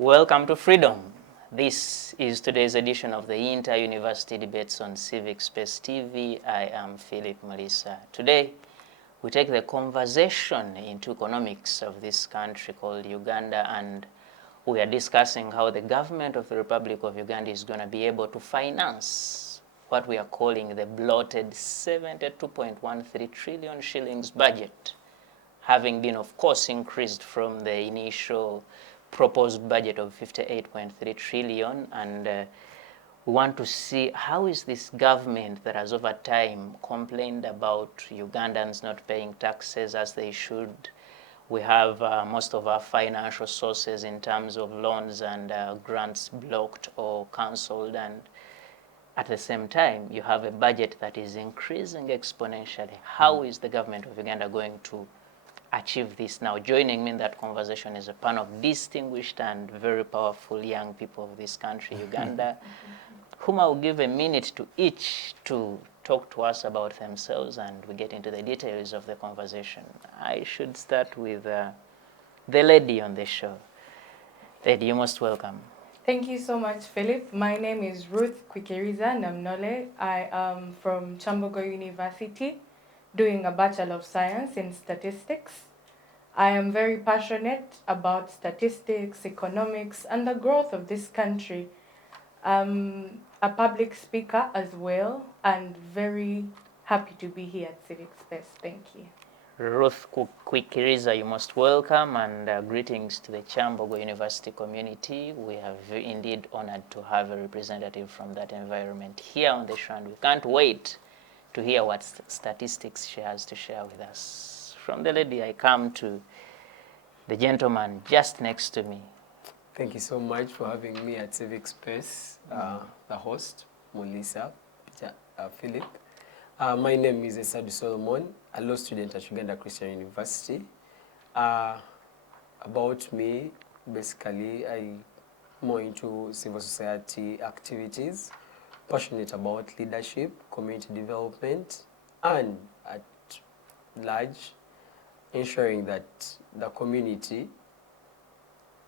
Welcome to Freedom. This is today's edition of the Inter-University Debates on Civic Space TV. I am Phillip Muliisa. Today, we take the conversation into economics of this country called Uganda, and we are discussing how the government of the Republic of Uganda is going to be able to finance what we are calling the bloated 72.13 trillion shillings budget, having been, of course, increased from the initial proposed budget of 58.3 trillion, and we want to see how is this government that has over time complained about Ugandans not paying taxes as they should. We have most of our financial sources in terms of loans and grants blocked or cancelled, and at the same time you have a budget that is increasing exponentially. How is the government of Uganda going to achieve this? Now, joining me in that conversation is a panel of distinguished and very powerful young people of this country, Uganda, whom I will give a minute to each to talk to us about themselves, and we get into the details of the conversation. I should start with the lady on the show. Lady, you're most welcome. Thank you so much, Philip. My name is Ruth Kwikiriza Namunhole. I am from Kyambogo University, doing a Bachelor of Science in Statistics. I am very passionate about statistics, economics, and the growth of this country. I'm a public speaker as well, and very happy to be here at Civic Space. Thank you. Ruth Kwikiriza, you're most welcome, and greetings to the Kyambogo University community. We are indeed honored to have a representative from that environment here on the show, and we can't wait to hear what statistics she has to share with us. From the lady, I come to the gentleman just next to me. Thank you so much for having me at Civic Space, the host, Muliisa, Philip. My name is Esadu Solomon, a law student at Uganda Christian University. About me, basically, I'm more into civil society activities, passionate about leadership, community development, and at large, ensuring that the community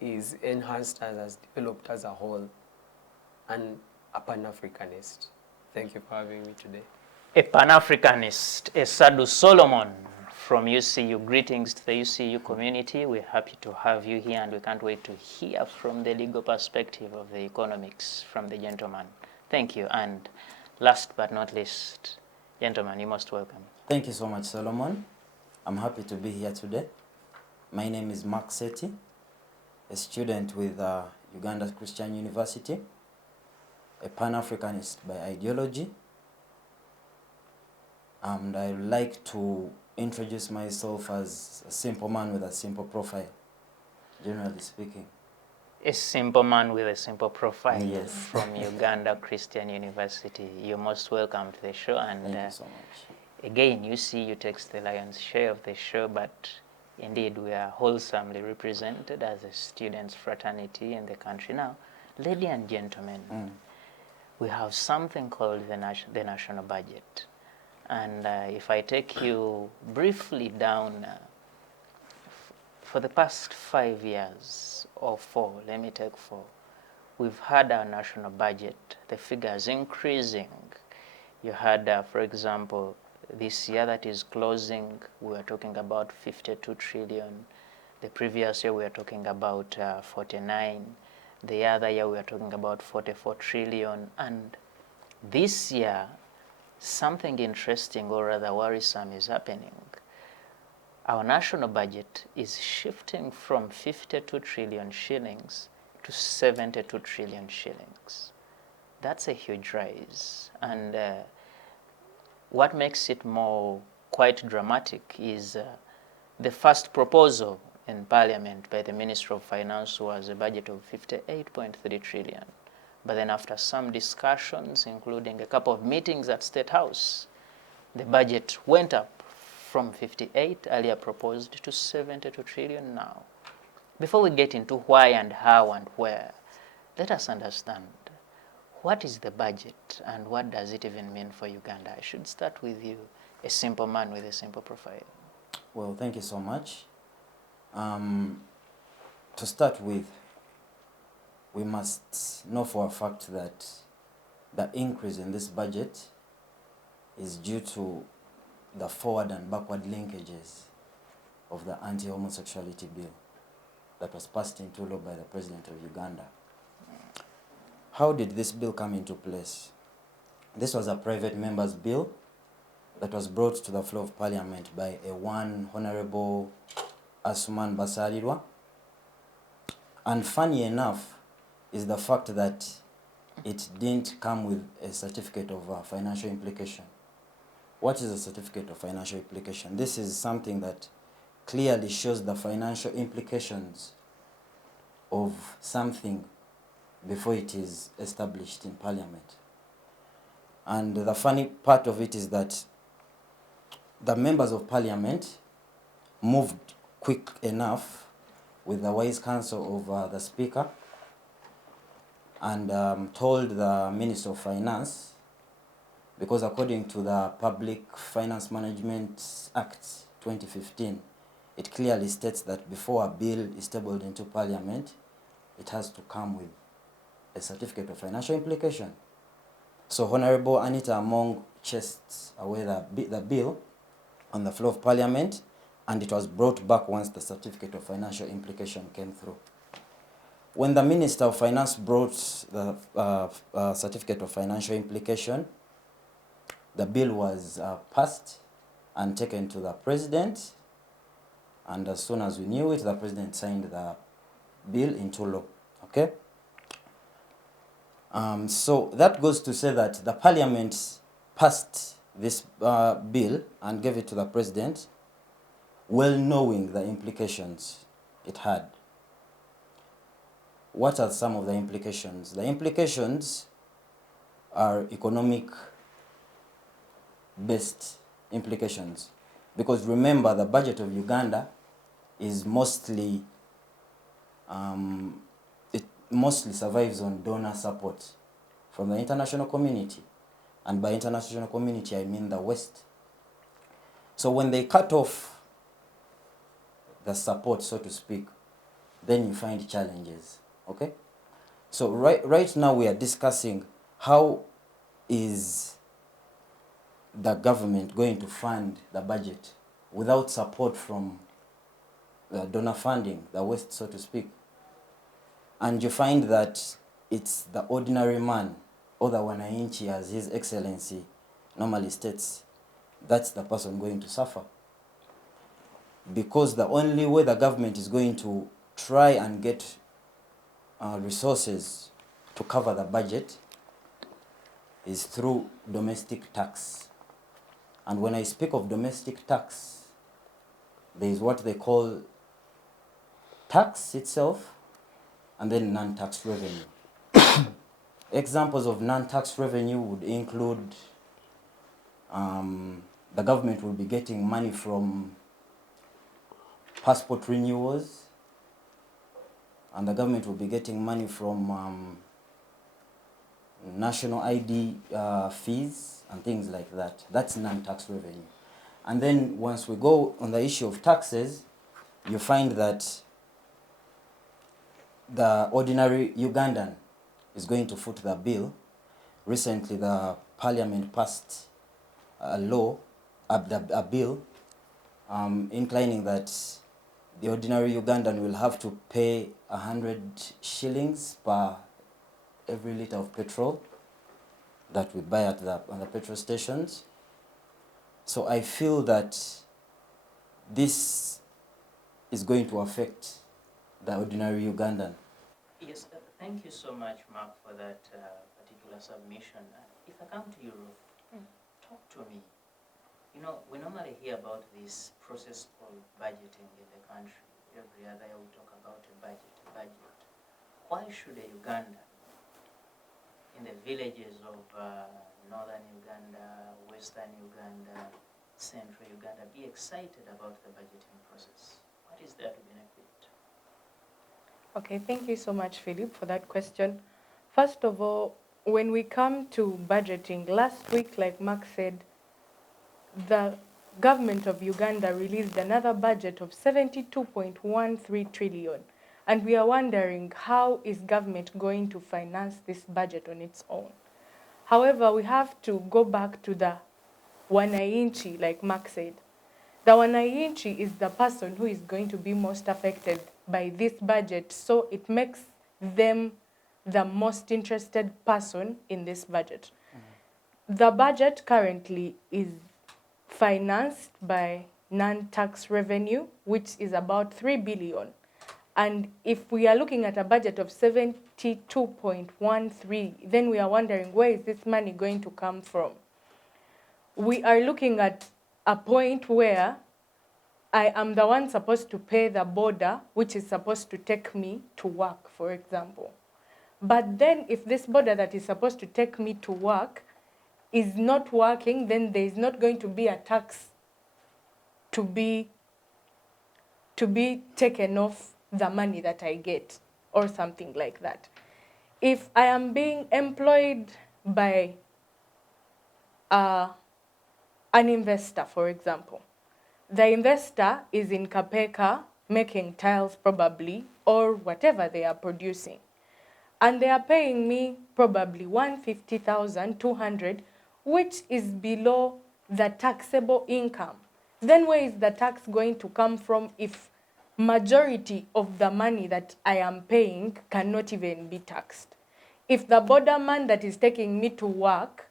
is enhanced and has developed as a whole, and a Pan-Africanist. Thank you for having me today. A Pan-Africanist, Esadu Solomon from UCU. Greetings to the UCU community. We're happy to have you here, and we can't wait to hear from the legal perspective of the economics from the gentleman. Thank you. And last but not least, gentleman, you're most welcome. Thank you so much, Solomon. I'm happy to be here today. My name is Seeti, a student with Uganda Christian University, a Pan-Africanist by ideology. And I would like to introduce myself as a simple man with a simple profile, generally speaking. A simple man with a simple profile. Yes. From Uganda Christian University. You're most welcome to the show. And thank you so much. Again, UCU takes the lion's share of the show, but indeed we are wholesomely represented as a students' fraternity in the country. Now, ladies and gentlemen, we have something called the national budget. And if I take you briefly down, for the past 5 years or 4, let me take 4, we've had our national budget, the figures increasing. You had, for example, this year that is closing, we were talking about 52 trillion. The previous year we were talking about 49. The other year we were talking about 44 trillion. And this year, something interesting or rather worrisome is happening. Our national budget is shifting from 52 trillion shillings to 72 trillion shillings. That's a huge rise. And what makes it more quite dramatic is the first proposal in Parliament by the Minister of Finance was a budget of 58.3 trillion. But then after some discussions, including a couple of meetings at State House, the budget went up from 58, earlier proposed, to 72 trillion now. Before we get into why and how and where, let us understand, what is the budget and what does it even mean for Uganda? I should start with you, a simple man with a simple profile. Well, thank you so much. To start with, we must know for a fact that the increase in this budget is due to the forward and backward linkages of the anti-homosexuality bill that was passed into law by the President of Uganda. How did this bill come into place? This was a private member's bill that was brought to the floor of Parliament by a one Honorable Asuman Basalirwa. And funny enough is the fact that it didn't come with a certificate of financial implication. What is a certificate of financial implication? This is something that clearly shows the financial implications of something before it is established in Parliament. And the funny part of it is that the members of Parliament moved quick enough with the wise counsel of the Speaker and told the Minister of Finance, because according to the Public Finance Management Act 2015, it clearly states that before a bill is tabled into Parliament, it has to come with a certificate of financial implication. So Honorable Anita Among chased away the bill on the floor of Parliament, and it was brought back once the certificate of financial implication came through. When the Minister of Finance brought the certificate of financial implication, the bill was passed and taken to the President, and as soon as we knew it, the President signed the bill into law. Okay? So that goes to say that the Parliament passed this bill and gave it to the President, well knowing the implications it had. What are some of the implications? The implications are economic-based implications. Because remember, the budget of Uganda is mostly, it mostly survives on donor support from the international community. And by international community, I mean the West. So when they cut off the support, so to speak, then you find challenges. Okay? So right now we are discussing how is the government going to fund the budget without support from the donor funding, the West, so to speak. And you find that it's the ordinary man, or the wananchi, as His Excellency normally states, that's the person going to suffer. Because the only way the government is going to try and get resources to cover the budget is through domestic tax. And when I speak of domestic tax, there is what they call tax itself and then non-tax revenue. Examples of non-tax revenue would include the government will be getting money from passport renewals, and the government will be getting money from national ID fees and things like that. That's non-tax revenue. And then once we go on the issue of taxes, you find that the ordinary Ugandan is going to foot the bill. Recently, the Parliament passed a bill inclining that the ordinary Ugandan will have to pay 100 shillings per every liter of petrol that we buy at on the petrol stations. So I feel that this is going to affect the ordinary Ugandan. Yes, thank you so much, Mark, for that particular submission. If I come to you, Ruth, talk to me. You know, we normally hear about this process called budgeting in the country. Every other year we talk about a budget. Why should a Ugandan in the villages of northern Uganda, western Uganda, central Uganda be excited about the budgeting process? What is there to benefit? Okay, thank you so much, Philip, for that question. First of all, when we come to budgeting, last week, like Mark said, the government of Uganda released another budget of 72.13 trillion. And we are wondering, how is government going to finance this budget on its own? However, we have to go back to the wananchi, like Mark said. The wananchi is the person who is going to be most affected by this budget, so it makes them the most interested person in this budget. The budget currently is financed by non-tax revenue, which is about 3 billion. And if we are looking at a budget of 72.13, then we are wondering, where is this money going to come from? We are looking at a point where I am the one supposed to pay the border, which is supposed to take me to work, for example. But then if this border that is supposed to take me to work is not working, then there is not going to be a tax to be taken off the money that I get, or something like that. If I am being employed by an investor, for example, the investor is in Kapeka making tiles probably, or whatever they are producing, and they are paying me probably 150,200, which is below the taxable income. Then where is the tax going to come from if majority of the money that I am paying cannot even be taxed? If the borderman that is taking me to work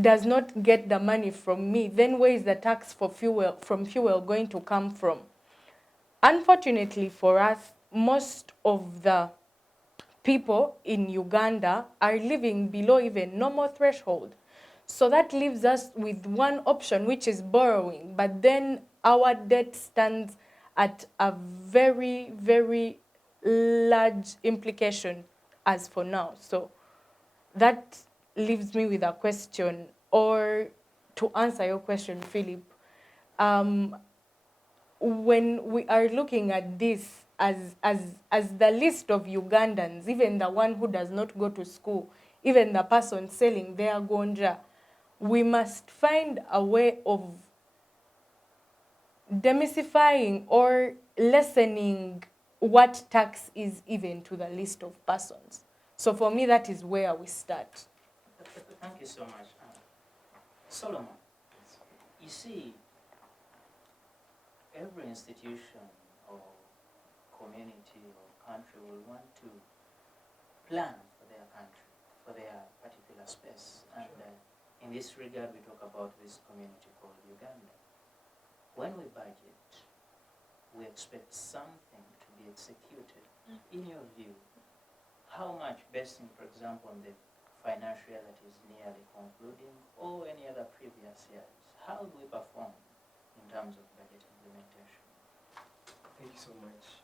does not get the money from me, then where is the tax for fuel going to come from? Unfortunately for us, most of the people in Uganda are living below even normal threshold. So that leaves us with one option, which is borrowing. But then our debt stands at a very, very large implication as for now. So that leaves me with a question, or to answer your question, Philip, when we are looking at this as the list of Ugandans, even the one who does not go to school, even the person selling their gonja, we must find a way of demystifying or lessening what tax is even to the list of persons. So for me, that is where we start. Thank you so much. Solomon, you see, every institution or community or country will want to plan for their country, for their particular space. And in this regard, we talk about this community called Uganda. When we budget, we expect something to be executed. In your view, how much, based on, for example, on the financial year that is nearly concluding or any other previous years, how do we perform in terms of budget implementation? Thank you so much,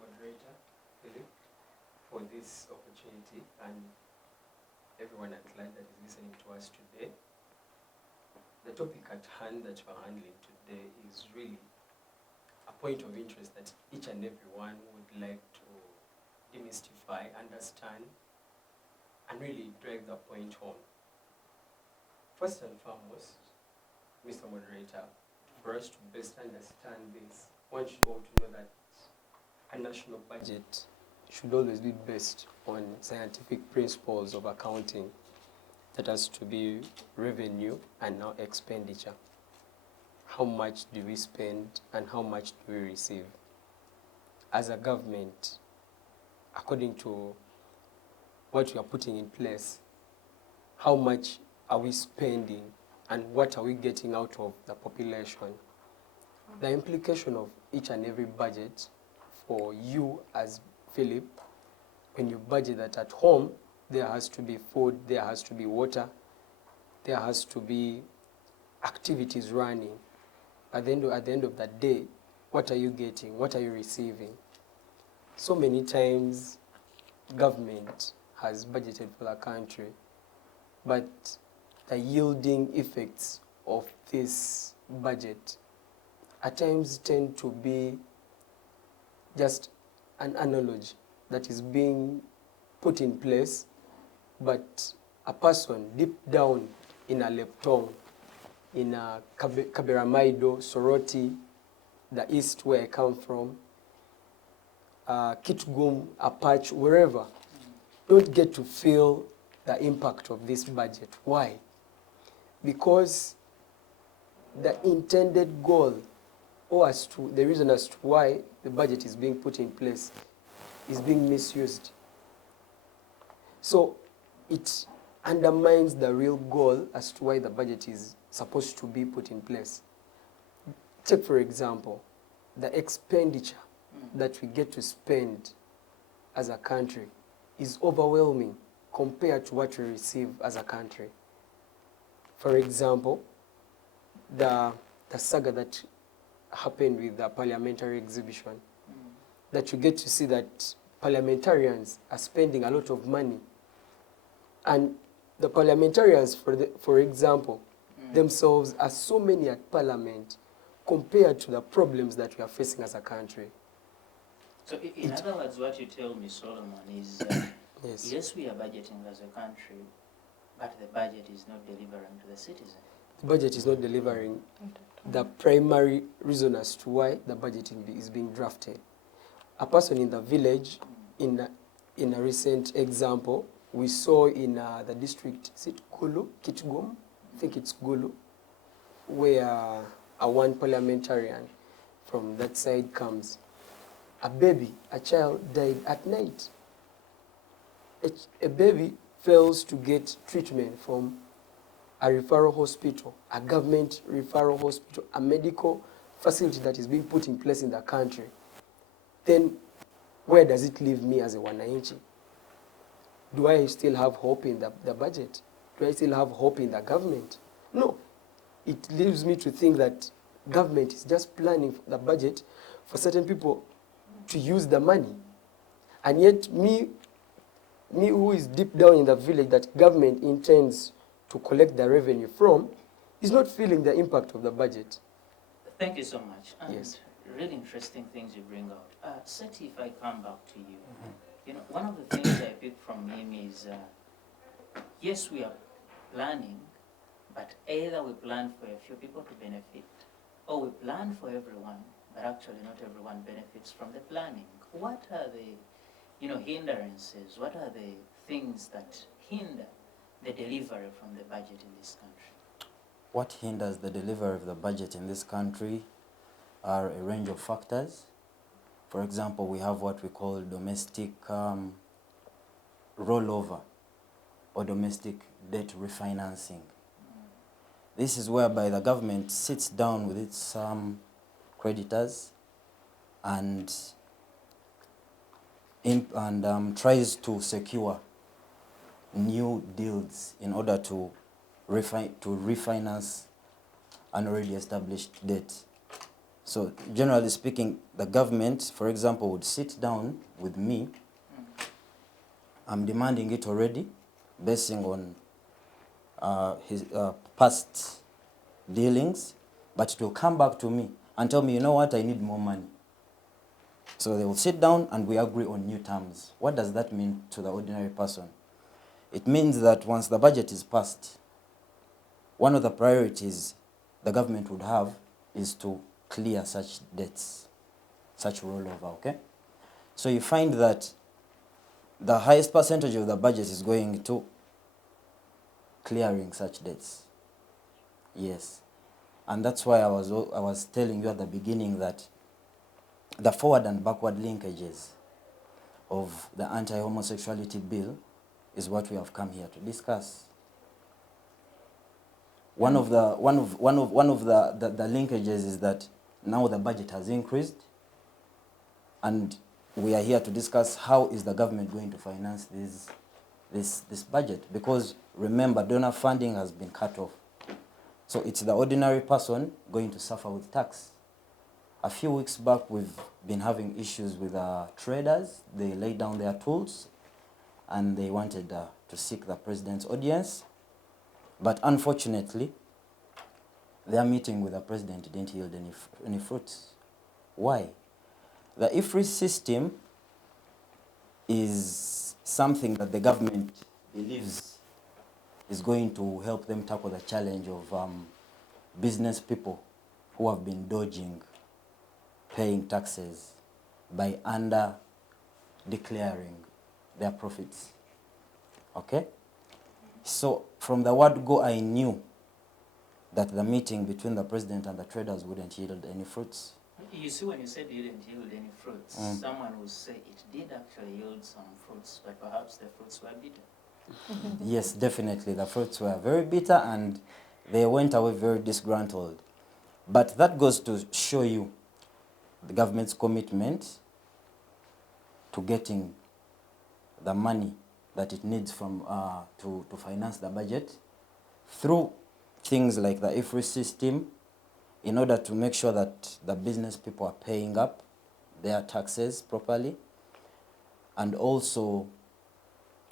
moderator Philip, for this opportunity, and everyone at large that is listening to us today. The topic at hand that we're handling today is really a point of interest that each and everyone would like to demystify, understand, and really drive the point home. First and foremost, Mr. Moderator, for us to best understand this, one should all to know that a national budget should always be based on scientific principles of accounting. That has to be revenue and now expenditure. How much do we spend and how much do we receive? As a government, according to what we are putting in place, how much are we spending and what are we getting out of the population? The implication of each and every budget for you as Philip, when you budget that at home, there has to be food, there has to be water, there has to be activities running. At the end of that day, what are you getting? What are you receiving? So many times, government has budgeted for the country, but the yielding effects of this budget at times tend to be just an analogy that is being put in place, but a person deep down in a Leptong, in a Kaberamaido, Soroti, the east where I come from, Kitgum, Apache, wherever, don't get to feel the impact of this budget. Why? Because the intended goal, or as to the reason as to why the budget is being put in place, is being misused. So it undermines the real goal as to why the budget is supposed to be put in place. Take, for example, the expenditure that we get to spend as a country is overwhelming compared to what we receive as a country. For example, the saga that happened with the parliamentary exhibition, that you get to see that parliamentarians are spending a lot of money. And the parliamentarians, for example, themselves are so many at parliament compared to the problems that we are facing as a country. So in other words, what you tell me, Solomon, is Yes. yes, we are budgeting as a country, but the budget is not delivering to the citizen. The budget is not delivering the primary reason as to why the budget is being drafted. A person in the village, in a recent example, we saw in the district, is it Gulu, Kitgum? I think it's Gulu, where one parliamentarian from that side comes. A baby, a child died at night. A baby fails to get treatment from a referral hospital, a government referral hospital, a medical facility that is being put in place in the country. Then where does it leave me as a wananchi? Do I still have hope in the budget? Do I still have hope in the government? No. It leaves me to think that government is just planning the budget for certain people to use the money. And yet me who is deep down in the village that government intends to collect the revenue from is not feeling the impact of the budget. Thank you so much. And Yes. really interesting things you bring out. Seeti, if I come back to you, you know, one of the things I picked from him is, yes, we are planning, but either we plan for a few people to benefit, or we plan for everyone, but actually not everyone benefits from the planning. What are the, hindrances? What are the things that hinder the delivery from the budget in this country? What hinders the delivery of the budget in this country are a range of factors. For example, we have what we call domestic rollover or domestic debt refinancing. This is whereby the government sits down with its creditors and tries to secure new deals in order to refinance an already established debt. So generally speaking, the government, for example, would sit down with me. I'm demanding it already, basing on his past dealings, but it will come back to me and tell me, you know what, I need more money. So they will sit down and we agree on new terms. What does that mean to the ordinary person? It means that once the budget is passed, one of the priorities the government would have is to clear such debts, such rollover, okay? So you find that the highest percentage of the budget is going to clearing such debts. Yes. And that's why I was telling you at the beginning that the forward and backward linkages of the anti-homosexuality bill is what we have come here to discuss. One of the linkages is that now the budget has increased, and we are here to discuss how is the government going to finance this budget, because remember, donor funding has been cut off. So it's the ordinary person going to suffer with tax. A few weeks back, we've been having issues with traders. They laid down their tools and they wanted to seek the president's audience. But unfortunately, their meeting with the president didn't yield any fruits. Why? The IFRI system is something that the government believes is going to help them tackle the challenge of business people who have been dodging paying taxes by declaring their profits. Okay? So from the word go, I knew that the meeting between the president and the traders wouldn't yield any fruits. You see, when you said you didn't yield any fruits, someone would say it did actually yield some fruits, but perhaps the fruits were bitter. Yes, definitely. The fruits were very bitter and they went away very disgruntled. But that goes to show you the government's commitment to getting the money that it needs from to finance the budget through things like the IFRS system, in order to make sure that the business people are paying up their taxes properly. And also,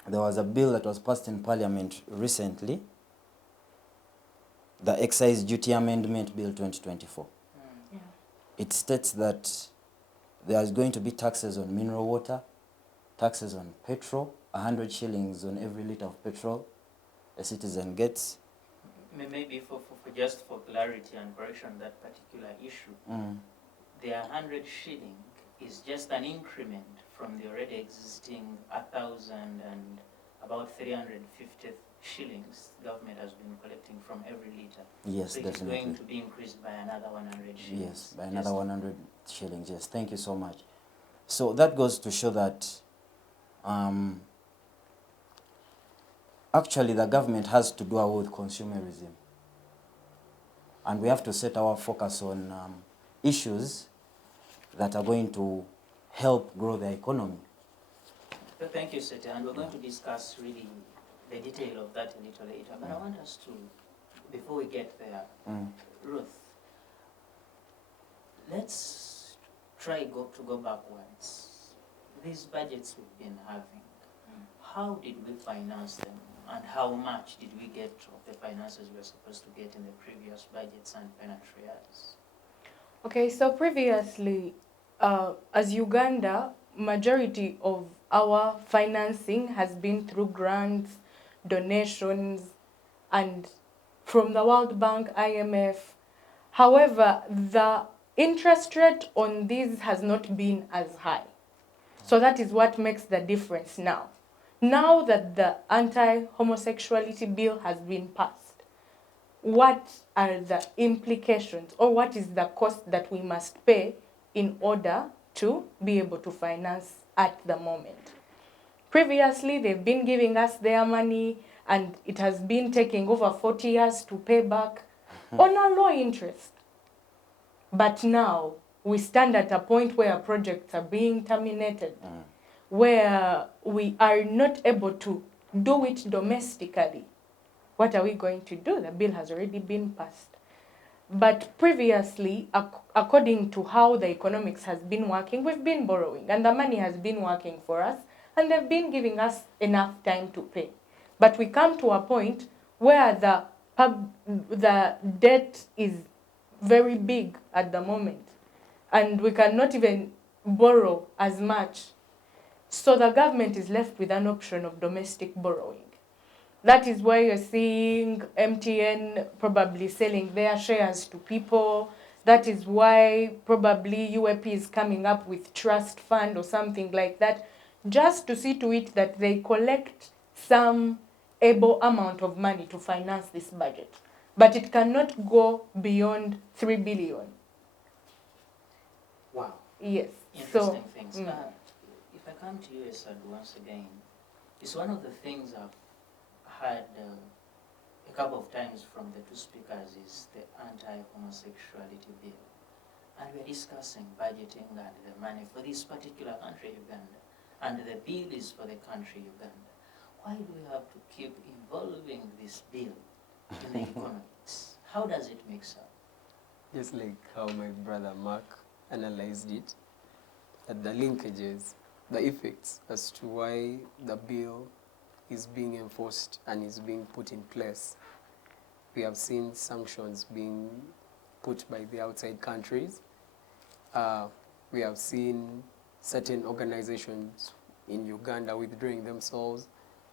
there was a bill that was passed in Parliament recently, the Excise Duty Amendment Bill 2024. Yeah. It states that there is going to be taxes on mineral water, taxes on petrol, 100 shillings on every litre of petrol a citizen gets. Maybe for just for clarity and correction on that particular issue, the 100 shilling is just an increment from the already existing 1,000 and about 350 shillings government has been collecting from every litre. Yes, so definitely. It's going to be increased by another 100 shillings. Yes, by another 100 shillings. Yes, thank you so much. So that goes to show that actually the government has to do away with consumerism. And we have to set our focus on issues that are going to help grow the economy. Thank you, Seeti. And we're going to discuss really the detail of that a little later. But I want us to, before we get there, Ruth, let's try to go backwards. These budgets we've been having, how did we finance them? And how much did we get of the finances we were supposed to get in the previous budgets and financial years? Okay, so previously, as Uganda, majority of our financing has been through grants, donations, and from the World Bank, IMF. However, the interest rate on these has not been as high. So that is what makes the difference now. Now that the anti-homosexuality bill has been passed, what are the implications or what is the cost that we must pay in order to be able to finance at the moment? Previously, they've been giving us their money and it has been taking over 40 years to pay back on a low interest. But now we stand at a point where projects are being terminated, where we are not able to do it domestically. What are we going to do? The bill has already been passed. But previously, according to how the economics has been working, we've been borrowing and the money has been working for us and they've been giving us enough time to pay. But we come to a point where the debt is very big at the moment and we cannot even borrow as much. So the government is left with an option of domestic borrowing. That is why you're seeing MTN probably selling their shares to people. That is why probably UAP is coming up with trust fund or something like that, just to see to it that they collect some able amount of money to finance this budget. But it cannot go beyond 3 billion. Wow. Yes. Interesting things. If I come to you, Esadu, once again, it's one of the things I've heard a couple of times from the two speakers is the anti-homosexuality bill. And we're discussing budgeting and the money for this particular country, Uganda. And the bill is for the country, Uganda. Why do we have to keep involving this bill in the economics? How does it mix up? Just like how my brother Mark analyzed it, at the linkages, the effects as to why the bill is being enforced and is being put in place. We have seen sanctions being put by the outside countries. We have seen certain organizations in Uganda withdrawing themselves,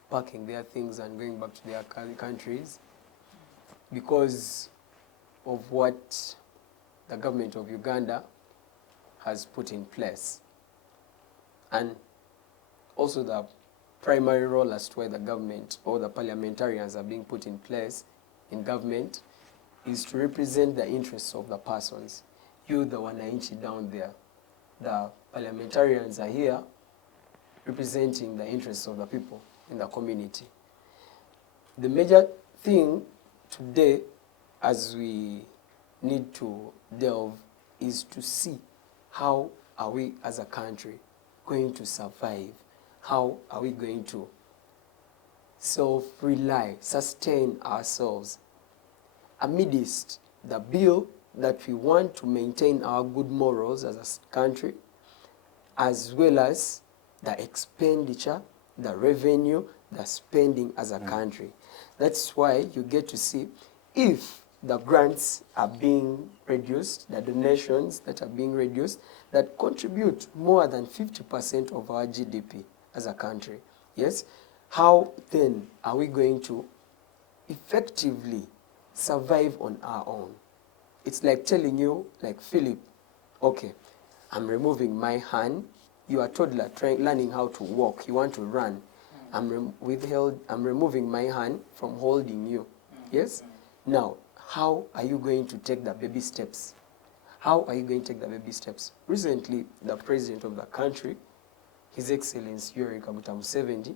packing their things and going back to their countries because of what the government of Uganda has put in place. And also the primary role as to why the government or the parliamentarians are being put in place in government is to represent the interests of the persons. You, the wananchi down there, the parliamentarians are here representing the interests of the people in the community. The major thing today, as we need to delve, is to see how are we as a country going to survive? How are we going to self-rely, sustain ourselves amidst the bill that we want to maintain our good morals as a country, as well as the expenditure, the revenue, the spending as a country. That's why you get to see if the grants are being reduced, the donations that are being reduced, that contribute more than 50% of our GDP as a country. Yes? How then are we going to effectively survive on our own? It's like telling you, like Philip, okay, I'm removing my hand. You are a toddler learning how to walk. You want to run. I'm removing my hand from holding you. Yes? Now, how are you going to take the baby steps? How are you going to take the baby steps? Recently, the president of the country, His Excellency Yoweri Kaguta Museveni,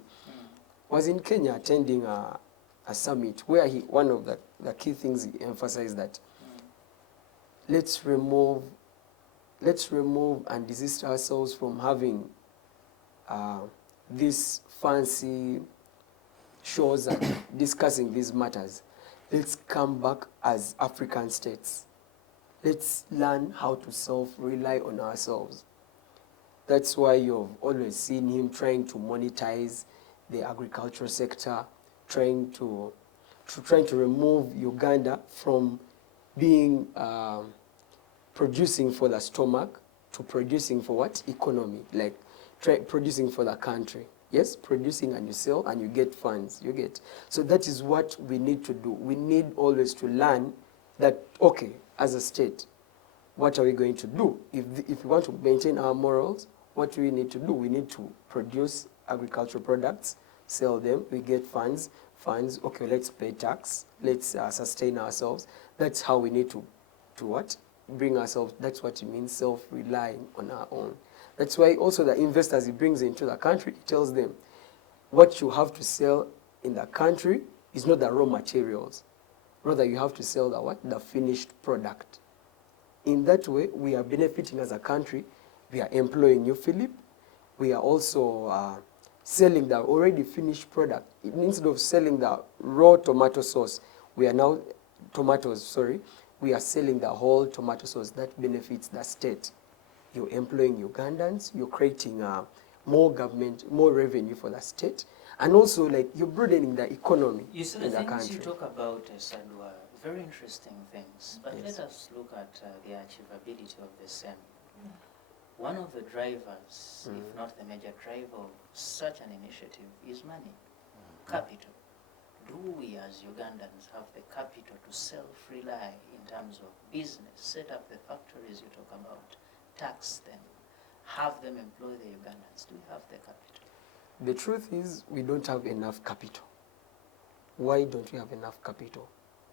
was in Kenya attending a summit where one of the key things he emphasized that let's remove and desist ourselves from having these fancy shows and discussing these matters. Let's come back as African states. Let's learn how to self-rely on ourselves. That's why you've always seen him trying to monetize the agricultural sector, trying to remove Uganda from being producing for the stomach to producing for what? Economy, like producing for the country. Yes, producing and you sell and you get funds, you get. So that is what we need to do. We need always to learn that, okay, as a state, what are we going to do? If we want to maintain our morals, what do we need to do? We need to produce agricultural products, sell them, we get funds, okay, let's pay tax, let's sustain ourselves. That's how we need to what? Bring ourselves, that's what it means, self-relying on our own. That's why also the investors he brings into the country, he tells them, what you have to sell in the country is not the raw materials. Rather, you have to sell the what? The finished product. In that way, we are benefiting as a country. We are employing you, Philip. We are also selling the already finished product. Instead of selling the raw tomato sauce, we are now, we are selling the whole tomato sauce. That benefits the state. You're employing Ugandans, you're creating more government, more revenue for the state, and also like you're broadening the economy you see, in the things country. You talk about, Esadu, are very interesting things, but Yes. let us look at the achievability of the same. One of the drivers, if not the major driver of such an initiative, is money, capital. Do we as Ugandans have the capital to self-rely in terms of business, set up the factories you talk about, tax them, have them employ the Ugandans? Do we have the capital? The truth is we don't have enough capital. Why don't we have enough capital?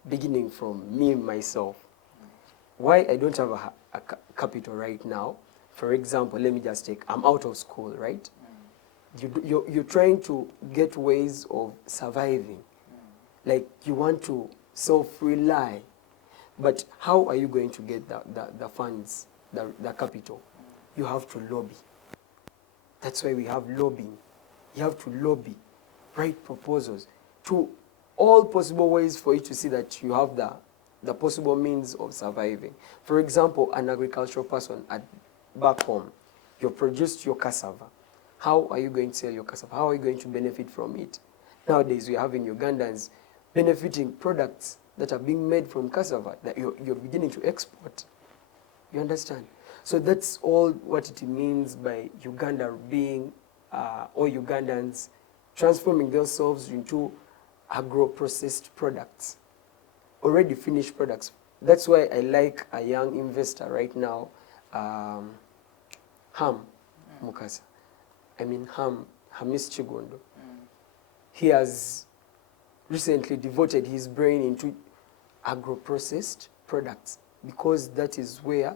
Beginning from me, myself. Why I don't have a capital right now? For example, let me just take, I'm out of school, right? You're trying to get ways of surviving. Like you want to self-rely. But how are you going to get the funds, the capital? You have to lobby. That's why we have lobbying. You have to lobby, write proposals to all possible ways for you to see that you have the possible means of surviving. For example, an agricultural person back home, you produced your cassava. How are you going to sell your cassava? How are you going to benefit from it? Nowadays, we're having Ugandans benefiting products that are being made from cassava that you're beginning to export. You understand? So that's all what it means by Uganda being, or Ugandans transforming themselves into agro-processed products, already finished products. That's why I like a young investor right now, Ham Mukasa. I mean, Ham Hamis Chigondo. He has recently devoted his brain into agro-processed products because that is where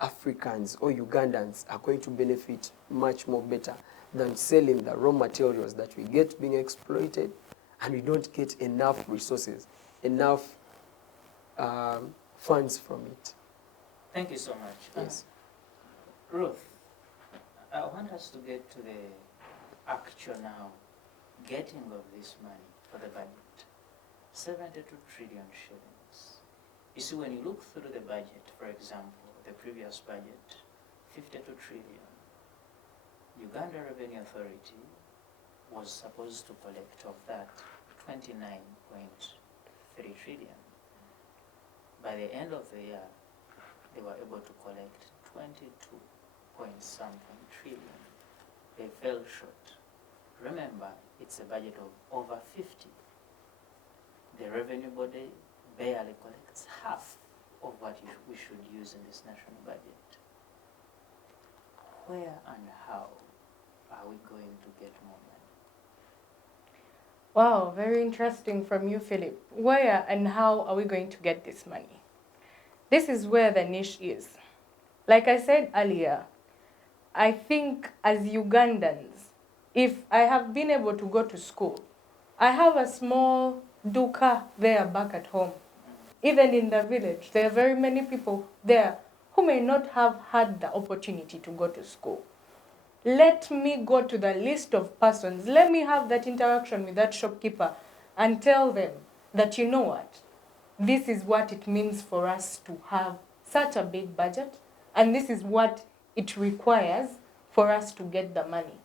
Africans or Ugandans are going to benefit much more better than selling the raw materials that we get being exploited, and we don't get enough resources, enough funds from it. Thank you so much. Yes. Ruth, I want us to get to the actual now getting of this money for the budget. 72 trillion shillings. You see, when you look through the budget, for example, the previous budget, 52 trillion, Uganda Revenue Authority was supposed to collect of that 29.3 trillion. By the end of the year, they were able to collect 22 point something trillion. They fell short. Remember, it's a budget of over 50. The revenue body barely collects half of what we should use in this national budget. Where and how are we going to get more money? Wow, very interesting from you, Philip. Where and how are we going to get this money? This is where the niche is. Like I said earlier, I think as Ugandans, if I have been able to go to school, I have a small duka there back at home. Even in the village, there are very many people there who may not have had the opportunity to go to school. Let me go to the list of persons. Let me have that interaction with that shopkeeper and tell them that, you know what, this is what it means for us to have such a big budget, and this is what it requires for us to get the money.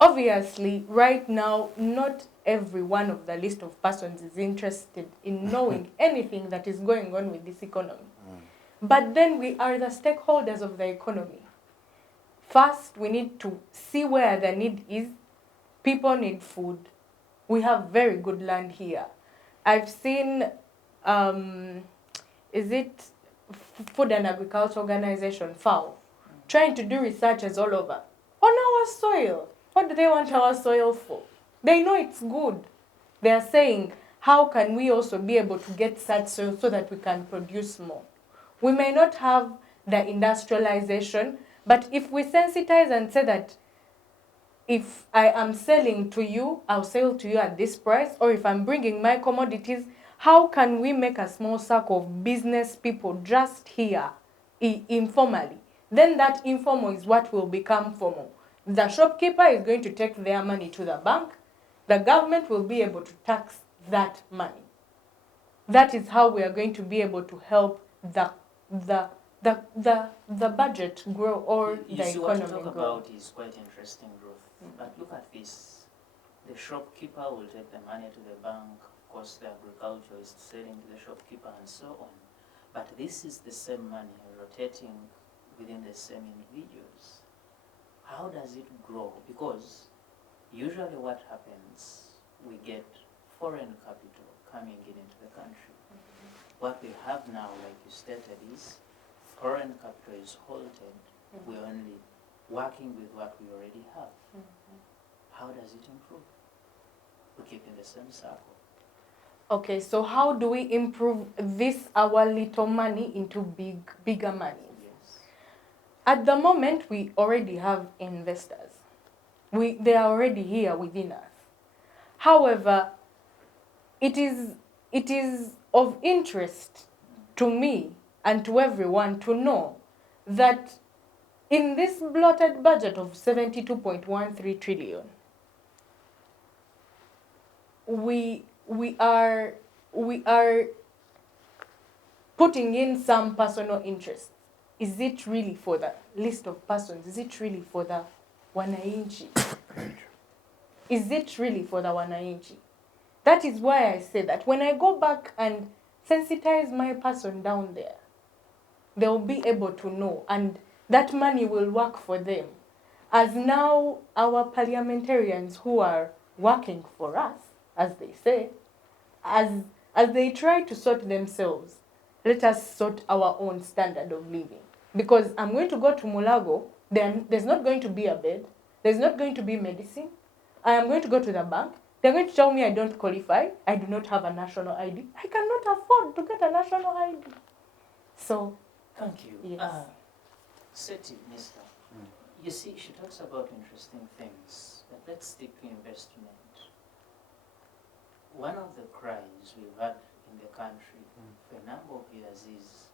Obviously, right now, not every one of the list of persons is interested in knowing anything that is going on with this economy. But then we are the stakeholders of the economy. First, we need to see where the need is. People need food. We have very good land here. I've seen, is it Food and Agriculture Organization, FAO, trying to do researches all over on our soil. What do they want our soil for? They know it's good. They are saying, how can we also be able to get such soil so that we can produce more? We may not have the industrialization, but if we sensitize and say that if I am selling to you, I'll sell to you at this price, or if I'm bringing my commodities, how can we make a small circle of business people just here, informally? Then that informal is what will become formal. The shopkeeper is going to take their money to the bank. The government will be able to tax that money. That is how we are going to be able to help the budget grow, or You the see, what you economy talk grow. about is quite interesting, Ruth. But look at this. The shopkeeper will take the money to the bank. Of course, the agriculture is selling to the shopkeeper and so on. But this is the same money rotating within the same individuals. How does it grow? Because usually what happens, we get foreign capital coming into the country. What we have now, like you stated, is foreign capital is halted. We're only working with what we already have. How does it improve? We keep in the same circle. Okay, so how do we improve this our little money into bigger money? Yes. At the moment, we already have investors. They are already here within us. However, it is of interest to me and to everyone to know that in this bloated budget of 72.13 trillion, we are putting in some personal interests. Is it really for the list of persons? Is it really for the wananchi? Is it really for the wananchi? That is why I say that when I go back and sensitize my person down there, they'll be able to know, and that money will work for them. As now our parliamentarians who are working for us, as they say, as they try to sort themselves, let us sort our own standard of living. Because I'm going to go to Mulago, then there's not going to be a bed. There's not going to be medicine. I am going to go to the bank. They're going to tell me I don't qualify. I do not have a national ID. I cannot afford to get a national ID. So, Thank you. yes. Seeti, Mister, you see, she talks about interesting things, but let's stick to investment. One of the cries we've had in the country for a number of years is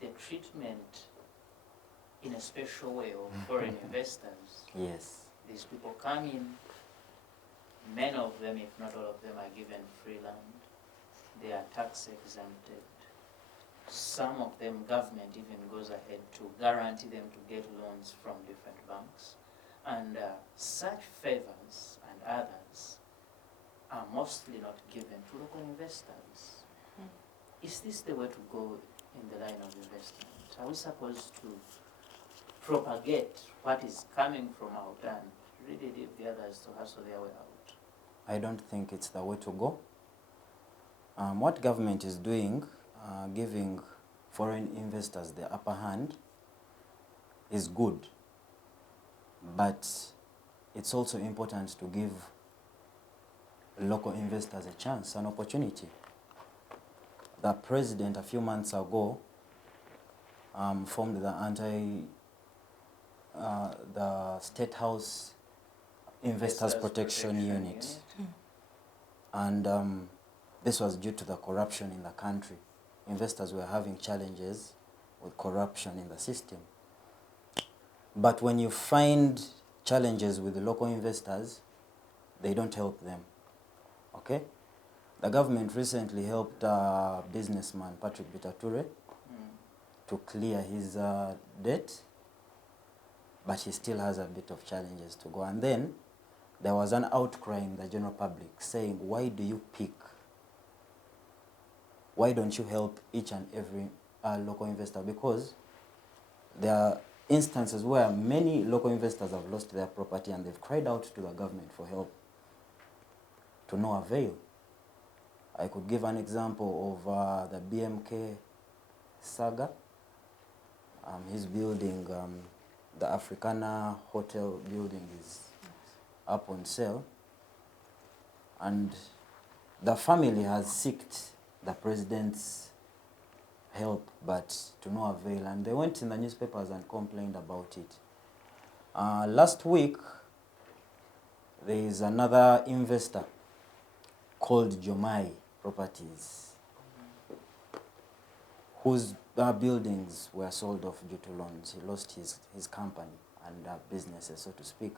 the treatment in a special way of foreign investors. Yes. These people come in, many of them, if not all of them, are given free land. They are tax exempted. Some of them, government even goes ahead to guarantee them to get loans from different banks. And such favors and others are mostly not given to local investors. Is this the way to go in the line of investment? Are we supposed to propagate what is coming from out and really leave the others to hustle their way out? I don't think it's the way to go. What government is doing, giving foreign investors the upper hand, is good. But it's also important to give local investors a chance, an opportunity. The president a few months ago formed the State House Investors Protection Unit. And this was due to the corruption in the country. Investors were having challenges with corruption in the system. But when you find challenges with the local investors, they don't help them. Okay? The government recently helped businessman Patrick Bitature to clear his debt, but he still has a bit of challenges to go. And then there was an outcry in the general public saying, why do you pick? Why don't you help each and every local investor? Because there are instances where many local investors have lost their property and they've cried out to the government for help, to no avail. I could give an example of the BMK saga. He's building, the Africana Hotel building is up on sale. And the family has sought the president's help, but to no avail. And they went in the newspapers and complained about it. Last week, there is another investor called Jomai Properties, whose buildings were sold off due to loans. He lost his company and businesses, so to speak.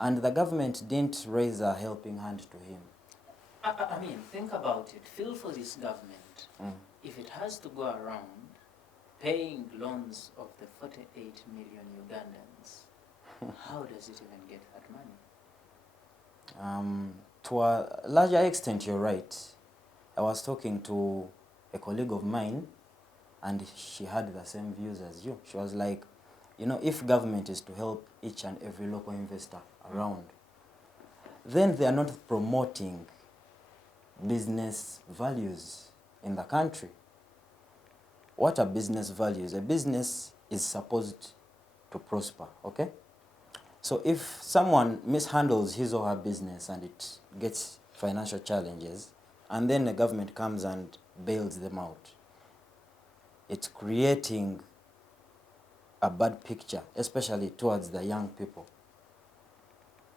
And the government didn't raise a helping hand to him. I mean, think about it. Feel for this government. If it has to go around paying loans of the 48 million Ugandans, how does it even get that money? To a larger extent, you're right. I was talking to a colleague of mine, and she had the same views as you. She was like, you know, if government is to help each and every local investor around, then they are not promoting business values in the country. What are business values? A business is supposed to prosper, okay? So if someone mishandles his or her business and it gets financial challenges, and then the government comes and bails them out, it's creating a bad picture, especially towards the young people.